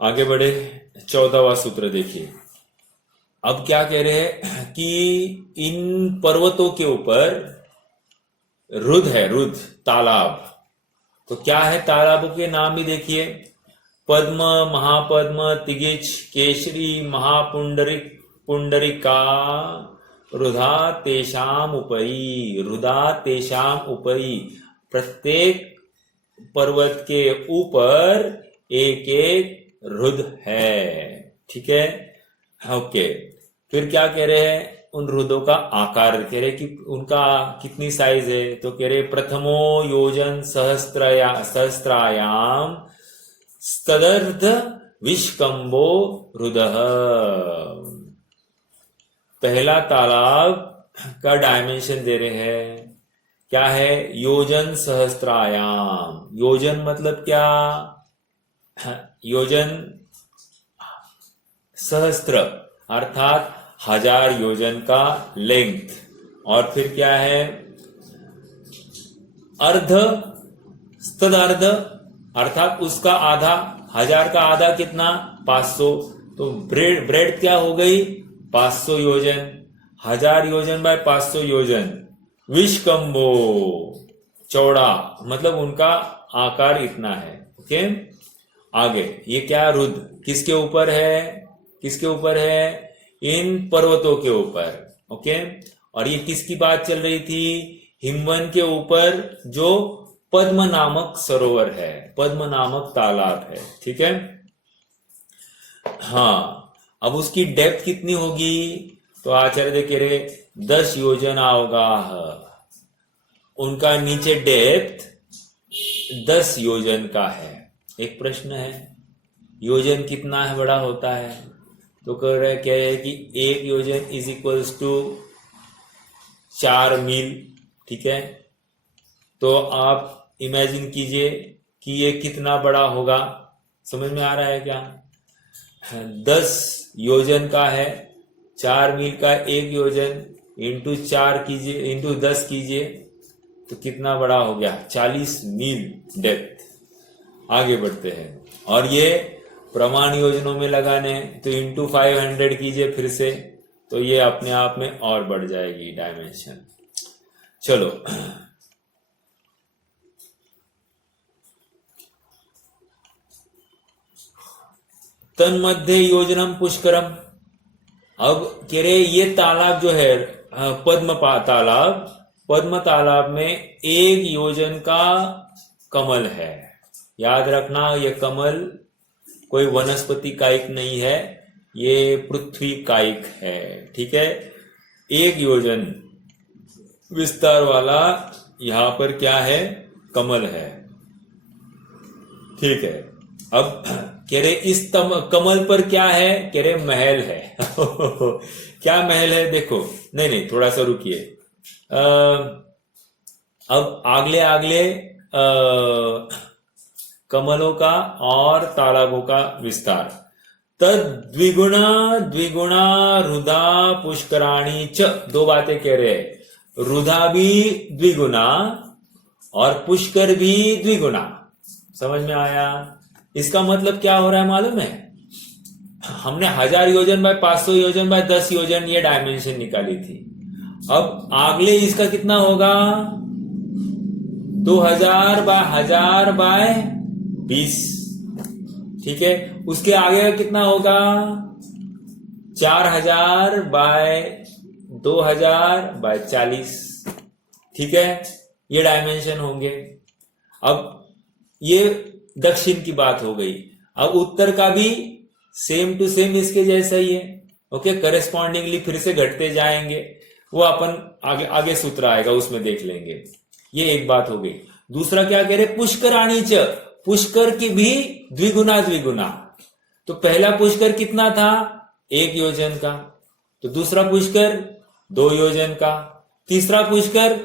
आगे बढ़े। 14वां सूत्र देखिए। अब क्या कह रहे हैं कि इन पर्वतों के ऊपर रुद्र है, रुद्र तालाब। तो क्या है तालाबों के नाम भी देखिए, पद्म, महापद्म, तिगिच, केशरी, महापुंडरिक, पुंडरिका, रुधा तेषाम उपरी, रुदा तेषाम उपरी। प्रत्येक पर्वत के ऊपर एक एक रुद्र है, ठीक है। ओके, फिर क्या कह रहे हैं, उन रुद्रों का आकार कह रहे कि उनका कितनी साइज है, तो कह रहे प्रथमो योजन सहस्त्रायाम तदर्ध विष्कंबो रुदः। पहला तालाब का डायमेंशन दे रहे हैं, क्या है, योजन सहस्त्रायाम। योजन मतलब क्या, योजन सहस्त्र अर्थात 1000 योजन का लेंथ, और फिर क्या है अर्ध, तदर्ध अर्थात उसका आधा, 1000 का आधा कितना, 500, तो ब्रेड क्या हो गई 500 योजन, 1000 योजन बाय 500 योजन। विश्वकंभो चौड़ा, मतलब उनका आकार इतना है। ओके, आगे ये क्या रुद्र किसके ऊपर है, किसके ऊपर है, इन पर्वतों के ऊपर। ओके, और ये किसकी बात चल रही थी, हिमवन के ऊपर जो पद्म नामक सरोवर है, पद्म नामक तालाब है। ठीक है, हाँ, अब उसकी डेप्थ कितनी होगी, तो आचार्य कह रहे 10 योजन होगा, उनका नीचे डेप्थ 10 योजन का है। एक प्रश्न है, योजन कितना है बड़ा होता है, तो कह रहे क्या है कि 1 योजन इज इक्वल्स टू 4 मील। ठीक है, तो आप इमेजिन कीजिए कि ये कितना बड़ा होगा, समझ में आ रहा है क्या। 10 योजन का है, 4 मील का 1 योजन, इंटू 4 कीजिए, इंटू 10 कीजिए, तो कितना बड़ा हो गया 40 मील डेप्थ। आगे बढ़ते हैं, और ये प्रमाण योजनों में लगाने, तो इंटू 500 कीजिए फिर से, तो ये अपने आप में और बढ़ जाएगी डायमेंशन। चलो, तन्मध्ये योजनम पुष्करम। अब कह रहे ये तालाब जो है पद्म तालाब में 1 योजन का कमल है। याद रखना, ये कमल कोई वनस्पति कायिक नहीं है, ये पृथ्वी कायिक है। ठीक है, 1 योजन विस्तार वाला यहां पर क्या है, कमल है। ठीक है, अब कह रहे इस कमल पर क्या है, कह रहे महल है। क्या महल है, देखो, नहीं थोड़ा सा रुकिए। अब अगले कमलों का और तालाबों का विस्तार। तद द्विगुणा रुधा पुष्कराणी च, 2 बातें कह रहे हैं, रुधा भी द्विगुना और पुष्कर भी द्विगुना। समझ में आया, इसका मतलब क्या हो रहा है मालूम है, हमने 1000 योजन बाय 500 योजन बाय 10 योजन ये डायमेंशन निकाली थी। अब अगले इसका कितना होगा, 2000 बाय 1000 बाय 20। ठीक है, उसके आगे का कितना होगा, 4000 बाय 2000 बाय 40। ठीक है, ये डायमेंशन होंगे। अब ये दक्षिण की बात हो गई, अब उत्तर का भी सेम टू सेम इसके जैसा ही है। ओके, करेस्पॉन्डिंगली फिर से घटते जाएंगे, वो अपन आगे सूत्र आएगा उसमें देख लेंगे। ये एक बात हो गई। दूसरा क्या कह रहे, पुष्कराणी च, पुष्कर की भी द्विगुना। तो पहला पुष्कर कितना था, 1 योजन का, तो दूसरा पुष्कर 2 योजन का, तीसरा पुष्कर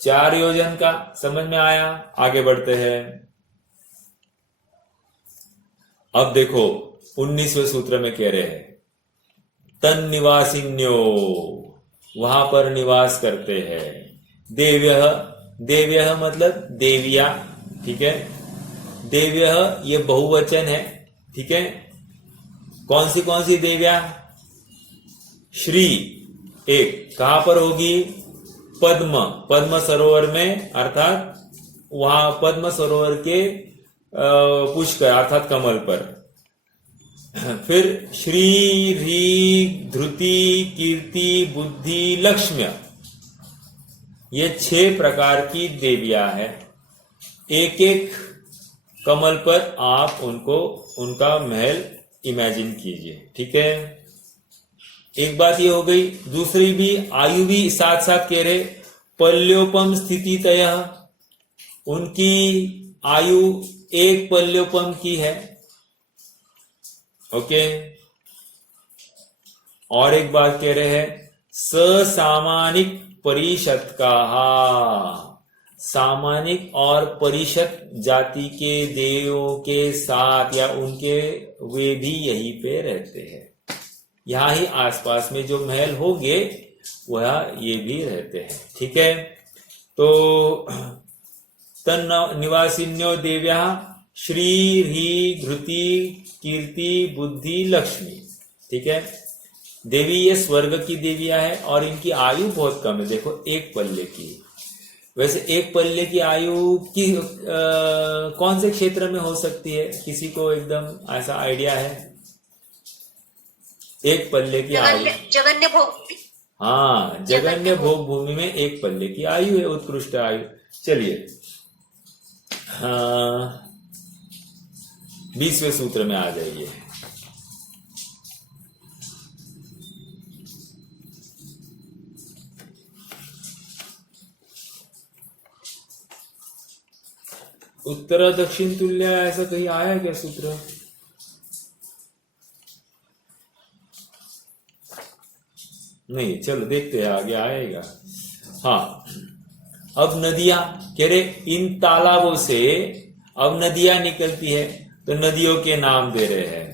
4 योजन का। समझ में आया, आगे बढ़ते हैं। अब देखो 19वें सूत्र में कह रहे हैं, तन निवासिन्यो, वहां पर निवास करते हैं। देव्य मतलब देविया। ठीक है, देव्य ये बहुवचन है। ठीक है, कौन सी देविया, श्री एक कहां पर होगी, पद्म सरोवर में, अर्थात वहां पद्म सरोवर के पुष्कर अर्थात कमल पर। फिर श्री, री, धृति, कीर्ति, बुद्धि, लक्ष्म्य, ये 6 प्रकार की देवियां हैं। एक कमल पर आप उनका महल इमेजिन कीजिए। ठीक है, एक बात ये हो गई। दूसरी भी आयु भी साथ साथ कह रहे, पल्योपम स्थितितय, उनकी आयु 1 पल्योपम की है। ओके, और एक बात कह रहे हैं, ससामानिक परिषद का, सामानिक और परिषद जाति के देवों के साथ या उनके, वे भी यहीं पे रहते हैं। यहां ही आसपास में जो महल होंगे वह ये भी रहते हैं। ठीक है, तो तन निवासिन्यो देव्या श्री, ह्री, धृति, कीर्ति, बुद्धि, लक्ष्मी। ठीक है। देवी ये स्वर्ग की देवियां है और इनकी आयु बहुत कम है, देखो एक पल्ले की। वैसे एक पल्ले की आयु की कौन से क्षेत्र में हो सकती है, किसी को एकदम ऐसा आइडिया है? एक पल्ले की आयु, जगन्य भोग, हाँ जगन्य भोग भूमि में एक पल्ले की आयु है, उत्कृष्ट आयु। चलिए 20वें सूत्र में आ जाइए। उत्तर दक्षिण तुल्य ऐसा कहीं आया क्या सूत्र? नहीं, चलो देखते हैं आगे आएगा। हाँ, अब नदियां कह रहे इन तालाबों से अब नदियां निकलती है, तो नदियों के नाम दे रहे हैं।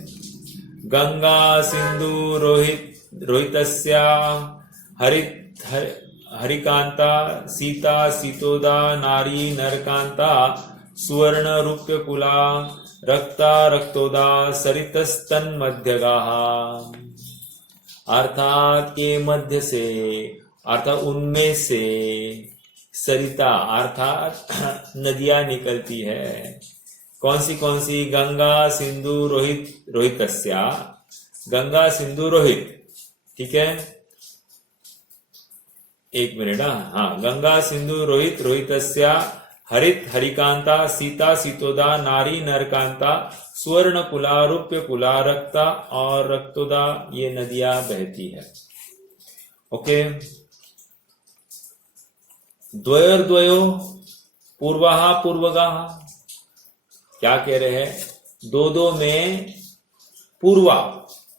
गंगा सिंधु रोहितस्या हरिकांता सीता सीतोदा नारी नरकांता सुवर्ण रूप्यकुला रक्ता रक्तोदा सरितस्तन मध्यगाहा। अर्थात के मध्य से, अर्थात उनमें से सरिता अर्थात नदियां निकलती है। कौन सी? गंगा सिंधु रोहितस्या, गंगा सिंधु रोहित, ठीक है। एक मिनट, हाँ गंगा सिंधु रोहितस्या हरिकांता सीता सीतोदा नारी नरकांता स्वर्ण कुला रूप्य कुला रक्ता और रक्तोदा, ये नदियां बहती है। ओके, द्वयोर्द्वयो पूर्वाहा पूर्वगाहा, क्या कह रहे हैं? दो में पूर्वा,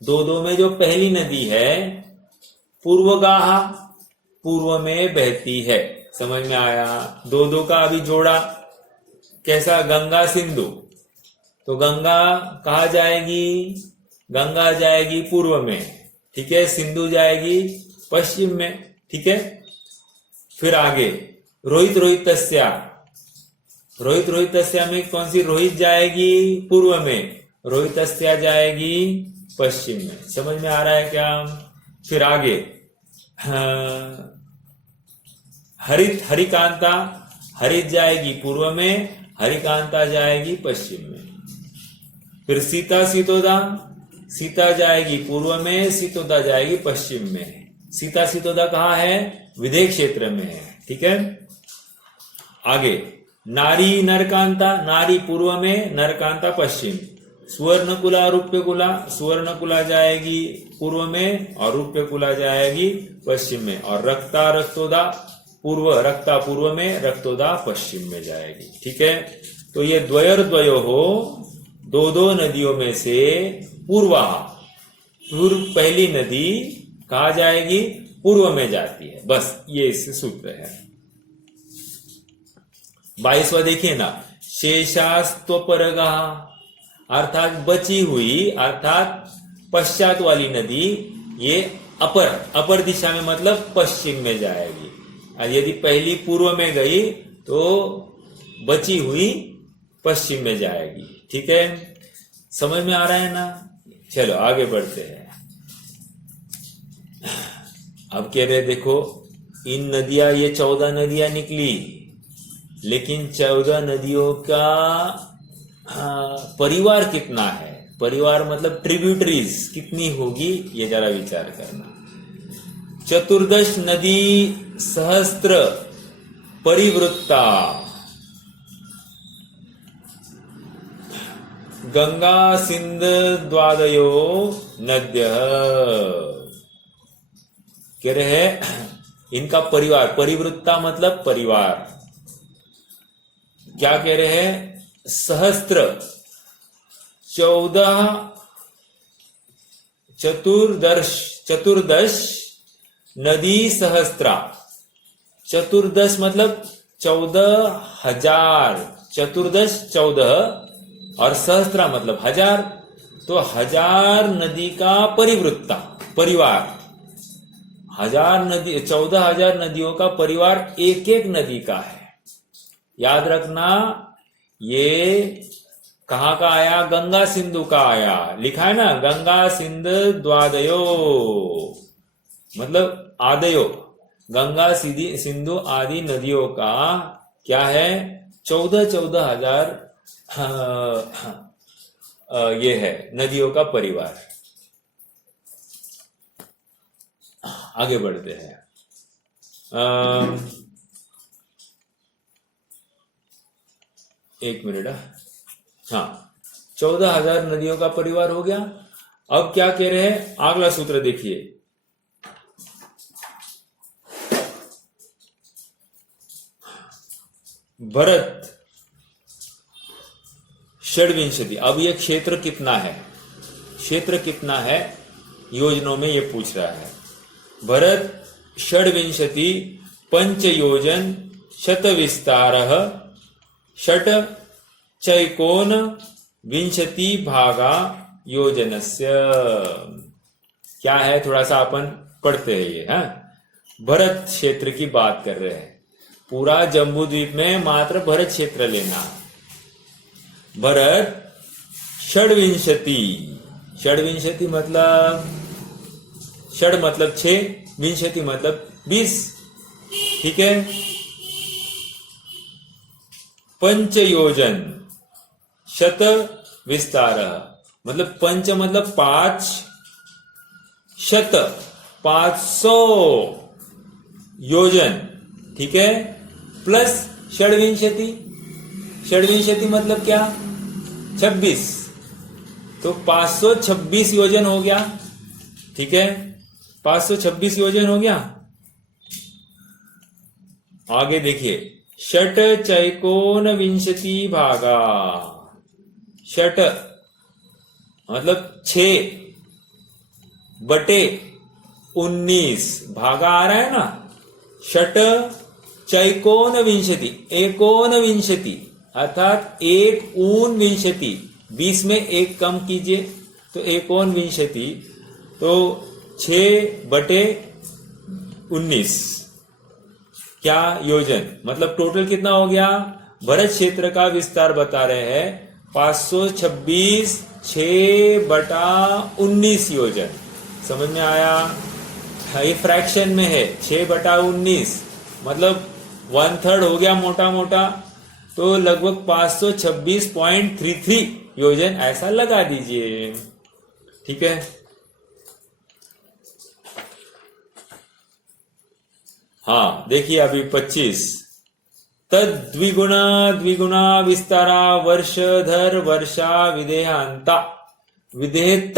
दो में जो पहली नदी है पूर्वगाहा, पूर्व में बहती है। समझ में आया? दो का अभी जोड़ा कैसा? गंगा सिंधु, तो गंगा कहाँ जाएगी? गंगा जाएगी पूर्व में, ठीक है। सिंधु जाएगी पश्चिम में, ठीक है। फिर आगे रोहितस्या में कौन सी? रोहित जाएगी पूर्व में, रोहितस्या जाएगी पश्चिम में। समझ में आ रहा है क्या? फिर आगे हरिकांता, हरित जाएगी पूर्व में, हरिकांता जाएगी पश्चिम में। फिर सीता सीतोदा, सीता जाएगी पूर्व में, सीतोदा जाएगी पश्चिम में। सीता सीतोदा कहाँ है? विदेह क्षेत्र में है, ठीक है। आगे नारी नरकांता, नारी पूर्व में, नरकांता पश्चिम। सुवर्णकुला रूप्यकुला, सुवर्णकुला जाएगी पूर्व में और रूप्यकुला जाएगी पश्चिम में। और रक्ता रक्तोदा, रक्ता पूर्व में, रक्तोदा पश्चिम में जाएगी, ठीक है। तो ये द्वयोर्द्वयो हो, दो नदियों में से पूर्वा, पहली नदी कहाँ जाएगी? पूर्व में जाती है। बस ये इससे सूत्र है। 22वां देखिए ना, शेषास्त्वपरगा, अर्थात बची हुई, अर्थात पश्चात वाली नदी, ये अपर दिशा में मतलब पश्चिम में जाएगी। यदि पहली पूर्व में गई तो बची हुई पश्चिम में जाएगी, ठीक है। समझ में आ रहा है ना? चलो आगे बढ़ते हैं। अब कह रहे देखो इन नदियां, ये 14 नदियां निकली, लेकिन 14 नदियों का परिवार कितना है? परिवार मतलब ट्रिब्यूटरीज कितनी होगी, ये जरा विचार करना। 14 नदी सहस्त्र परिवृत्ता, गंगा सिंध द्वादयो नद्य, कह रहे हैं इनका परिवार, परिवृत्ता मतलब परिवार। क्या कह रहे हैं? सहस्त्र 14 नदी सहस्त्रा, 14 मतलब 14,000, 14 और सहस्त्रा मतलब 1000, तो 1000 नदी का परिवृत्ता परिवार, 1000 नदी, 14,000 नदियों का परिवार एक एक नदी का है। याद रखना, ये कहाँ का आया? गंगा सिंधु का आया, लिखा है ना, गंगा सिंधु द्वादयो, मतलब आदयो, गंगा सिंधु आदि नदियों का क्या है? 14,000 ये है नदियों का परिवार। आगे बढ़ते हैं। एक मिनट। हाँ, 14,000 नदियों का परिवार हो गया। अब क्या कह रहे हैं? अगला सूत्र देखिए, भरत षड्विंशति। अब ये क्षेत्र कितना है? क्षेत्र कितना है योजनों में ये पूछ रहा है। भरत षड्विंशति पंच योजन शत विस्तार षट चैकोन विंशति भागा योजनस्य। क्या है? थोड़ा सा अपन पढ़ते हैं ये। हाँ, भरत क्षेत्र की बात कर रहे हैं। पूरा जम्बू द्वीप में मात्र भरत क्षेत्र लेना। भरत षड्विंशति, षड्विंशति मतलब षड मतलब 6, विंशति मतलब 20, ठीक है। पंच योजन शत विस्तार मतलब पंच मतलब 5, शत 500 योजन, ठीक है, प्लस षड्विंशति। षड्विंशति मतलब क्या? 26, तो 526 योजन हो गया, ठीक है, 526 योजन हो गया। आगे देखिए, षट चैकोन विंशति भागा। षट मतलब 6/19 भागा आ रहा है ना। षट चैकोन विंशति, एकोन विंशति अर्थात 1 ऊन विंशति, 20 में 1 कम कीजिए तो एकोन विंशति, तो 6/19 क्या योजन, मतलब टोटल कितना हो गया? भरत क्षेत्र का विस्तार बता रहे हैं 526, 6/19 योजन। समझ में आया? ये फ्रैक्शन में है, 6/19 मतलब 1/3 हो गया मोटा मोटा, तो लगभग 526.33 योजन ऐसा लगा दीजिए, ठीक है। हाँ देखिए, अभी 25, तद द्विगुणा विस्तारा वर्षधर वर्षा विदेहांता। विदेह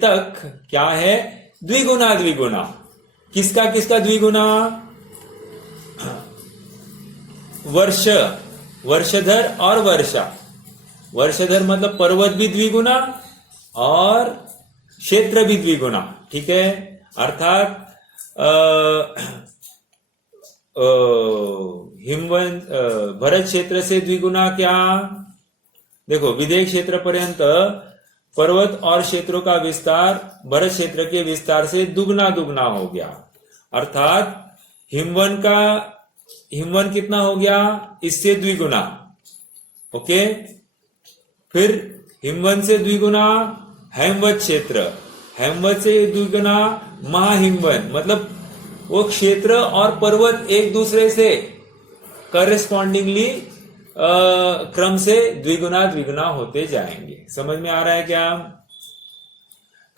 तक क्या है? द्विगुणा। किसका द्विगुणा? वर्षधर और वर्षा। वर्षधर मतलब पर्वत भी द्विगुणा और क्षेत्र भी द्विगुणा, ठीक है। अर्थात हिमवंत भरत क्षेत्र से द्विगुणा क्या? देखो, विदेह क्षेत्र पर्यंत पर्वत और क्षेत्रों का विस्तार भरत क्षेत्र के विस्तार से दुगना हो गया। अर्थात हिमवन कितना हो गया? इससे द्विगुणा, ओके। फिर हिमवन से द्विगुणा हेमवत क्षेत्र, हेमवत से द्विगुणा महाहिमवन, मतलब वो क्षेत्र और पर्वत एक दूसरे से करेस्पॉन्डिंगली क्रम से द्विगुणा होते जाएंगे। समझ में आ रहा है क्या?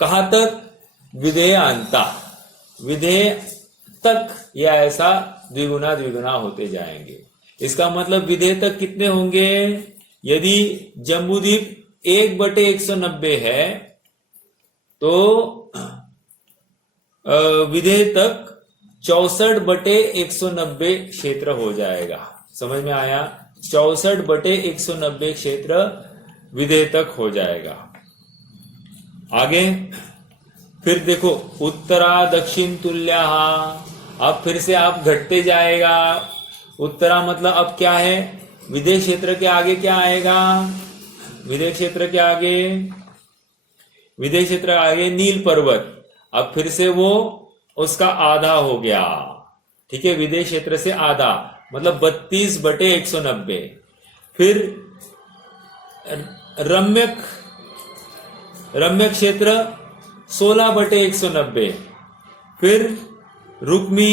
कहां तक? विधेय अंता, विधेय तक या ऐसा द्विगुणा होते जाएंगे। इसका मतलब विधेय तक कितने होंगे? यदि जम्बूद्वीप 1/190 है तो विधेय तक 64/190 क्षेत्र हो जाएगा। समझ में आया? 64/190 क्षेत्र विधेय तक हो जाएगा। आगे फिर देखो, उत्तरा दक्षिण तुल्या, अब फिर से आप घटते जाएगा। उत्तरा मतलब अब क्या है? विधेय क्षेत्र के आगे क्या आएगा? विधेय क्षेत्र के आगे नील पर्वत, अब फिर से वो उसका आधा हो गया, ठीक है। विधेय क्षेत्र से आधा मतलब 32/190। फिर रम्य क्षेत्र 16/190, फिर रुक्मी,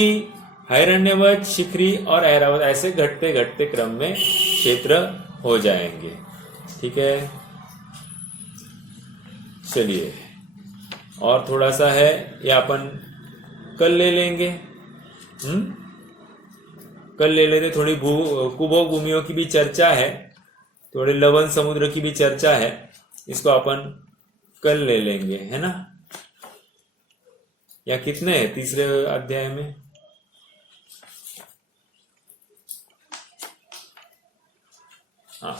हिरण्यवत, शिखरी और ऐरावत, ऐसे घटते घटते क्रम में क्षेत्र हो जाएंगे। ठीक है, चलिए और थोड़ा सा है, ये अपन कल ले लेंगे। कल ले लेते। थोड़ी कुबो भूमियों की भी चर्चा है, थोड़े लवण समुद्र की भी चर्चा है, इसको अपन कल ले लेंगे, है ना? या कितने हैं तीसरे अध्याय में? हाँ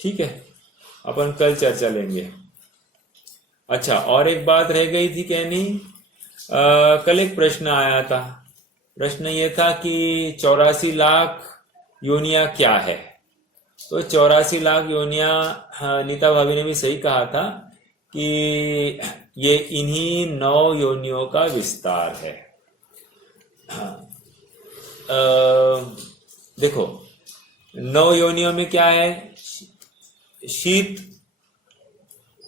ठीक है, अपन कल चर्चा लेंगे। अच्छा, और एक बात रह गई थी कहनी, कल एक प्रश्न आया था। प्रश्न ये था कि 84 लाख योनिया क्या है? तो 84 लाख योनिया, नीता भाभी ने भी सही कहा था कि ये इन्हीं 9 योनियों का विस्तार है। देखो 9 योनियों में क्या है? शीत,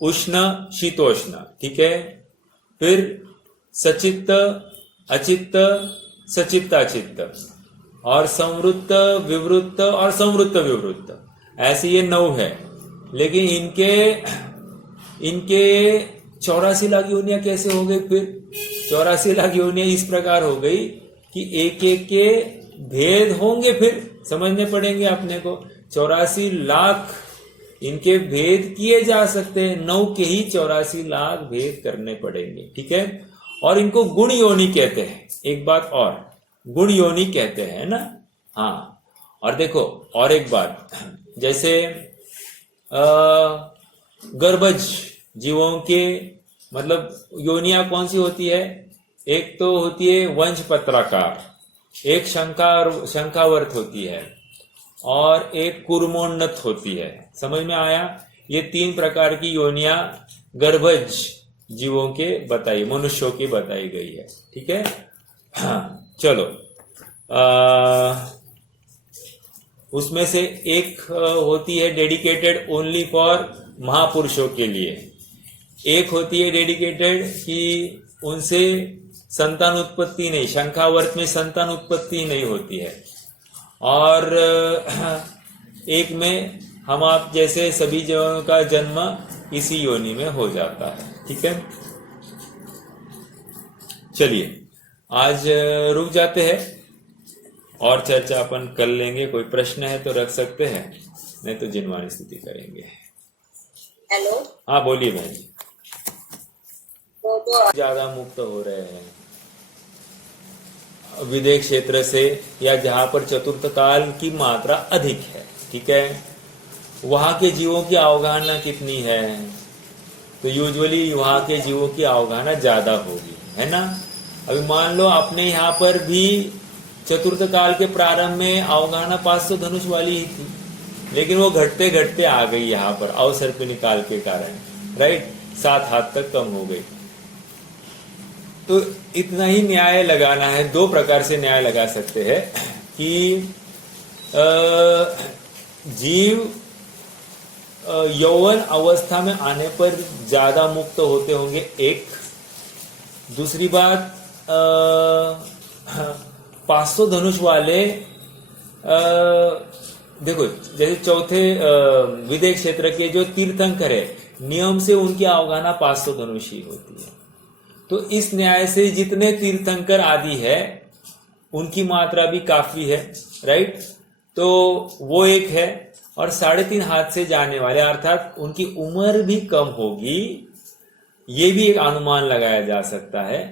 उष्ण, शीतोष्ण, ठीक है। फिर सचित्त, अचित्त, सचित्त अचित्त, और संवृत्त, विवृत्त और संवृत्त विवृत्त, ऐसे ये 9 है। लेकिन इनके 84 लाख योनियां कैसे हो गई? फिर 84 लाख योनियां इस प्रकार हो गई कि एक एक के भेद होंगे, फिर समझने पड़ेंगे अपने को। 84 लाख इनके भेद किए जा सकते हैं, 9 के ही 84 लाख भेद करने पड़ेंगे, ठीक है। और इनको गुण योनि कहते हैं। एक बात और, गुण योनि कहते हैं ना। हाँ, और देखो और एक बात, जैसे गर्भज जीवों के मतलब योनियां कौन सी होती है? एक तो होती है वंश पत्राकार, एक शंखावर्त होती है, और एक कुर्मोन्नत होती है। समझ में आया? ये 3 प्रकार की योनियां गर्भज जीवों के बताई, मनुष्यों की बताई गई है, ठीक है। हाँ, चलो उसमें से एक होती है डेडिकेटेड ओनली फॉर महापुरुषों के लिए, एक होती है डेडिकेटेड कि उनसे संतान उत्पत्ति नहीं, शंखावर्त में संतान उत्पत्ति नहीं होती है, और एक में हम आप जैसे सभी जीवों का जन्म इसी योनि में हो जाता है, ठीक है। चलिए आज रुक जाते हैं और चर्चा अपन कर लेंगे। कोई प्रश्न है तो रख सकते हैं, नहीं तो जिनवाणी स्तुति करेंगे। हेलो, हाँ बोलिए बहन जी। तो ज्यादा मुक्त हो रहे हैं विदेह क्षेत्र से, या जहां पर चतुर्थ काल की मात्रा अधिक है, ठीक है, वहां के जीवों की अवगाहना कितनी है? तो यूजुअली वहां के जीवों की अवगाहना ज्यादा होगी, है ना। अभी मान लो अपने यहाँ पर भी चतुर्थ काल के प्रारंभ में अवगाहना 500 धनुष वाली ही थी, लेकिन वो घटते घटते आ गई यहाँ पर अवसर पे निकाल के कारण, राइट, 7 हाथ तक कम हो गई। तो इतना ही न्याय लगाना है। 2 प्रकार से न्याय लगा सकते हैं कि जीव यौवन अवस्था में आने पर ज्यादा मुक्त होते होंगे, एक। दूसरी बात, 500 धनुष वाले, देखो जैसे चौथे विदेह क्षेत्र के जो तीर्थंकर है, नियम से उनकी अवगाहना 500 धनुष ही होती है। तो इस न्याय से जितने तीर्थंकर आदि है उनकी मात्रा भी काफी है, राइट। तो वो एक है, और 3.5 हाथ से जाने वाले अर्थात उनकी उम्र भी कम होगी, ये भी एक अनुमान लगाया जा सकता है।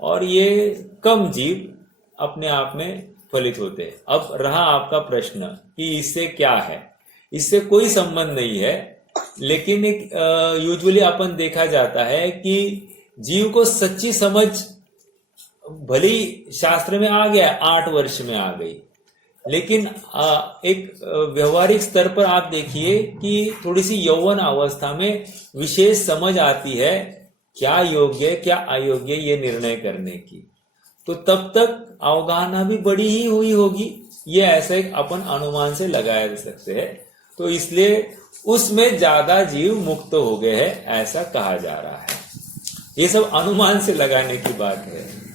और ये कम जीव अपने आप में फलित होते हैं। अब रहा आपका प्रश्न कि इससे क्या है? इससे कोई संबंध नहीं है, लेकिन एक यूजुअली अपन देखा जाता है कि जीव को सच्ची समझ भली शास्त्र में आ गया, 8 वर्ष में आ गई, लेकिन एक व्यवहारिक स्तर पर आप देखिए कि थोड़ी सी यौवन अवस्था में विशेष समझ आती है क्या योग्य क्या अयोग्य ये निर्णय करने की। तो तब तक अवगाहना भी बड़ी ही हुई होगी, ये ऐसे एक अपन अनुमान से लगाया जा सकते हैं। तो इसलिए उसमें ज्यादा जीव मुक्त हो गए हैं, ऐसा कहा जा रहा है। ये सब अनुमान से लगाने की बात है।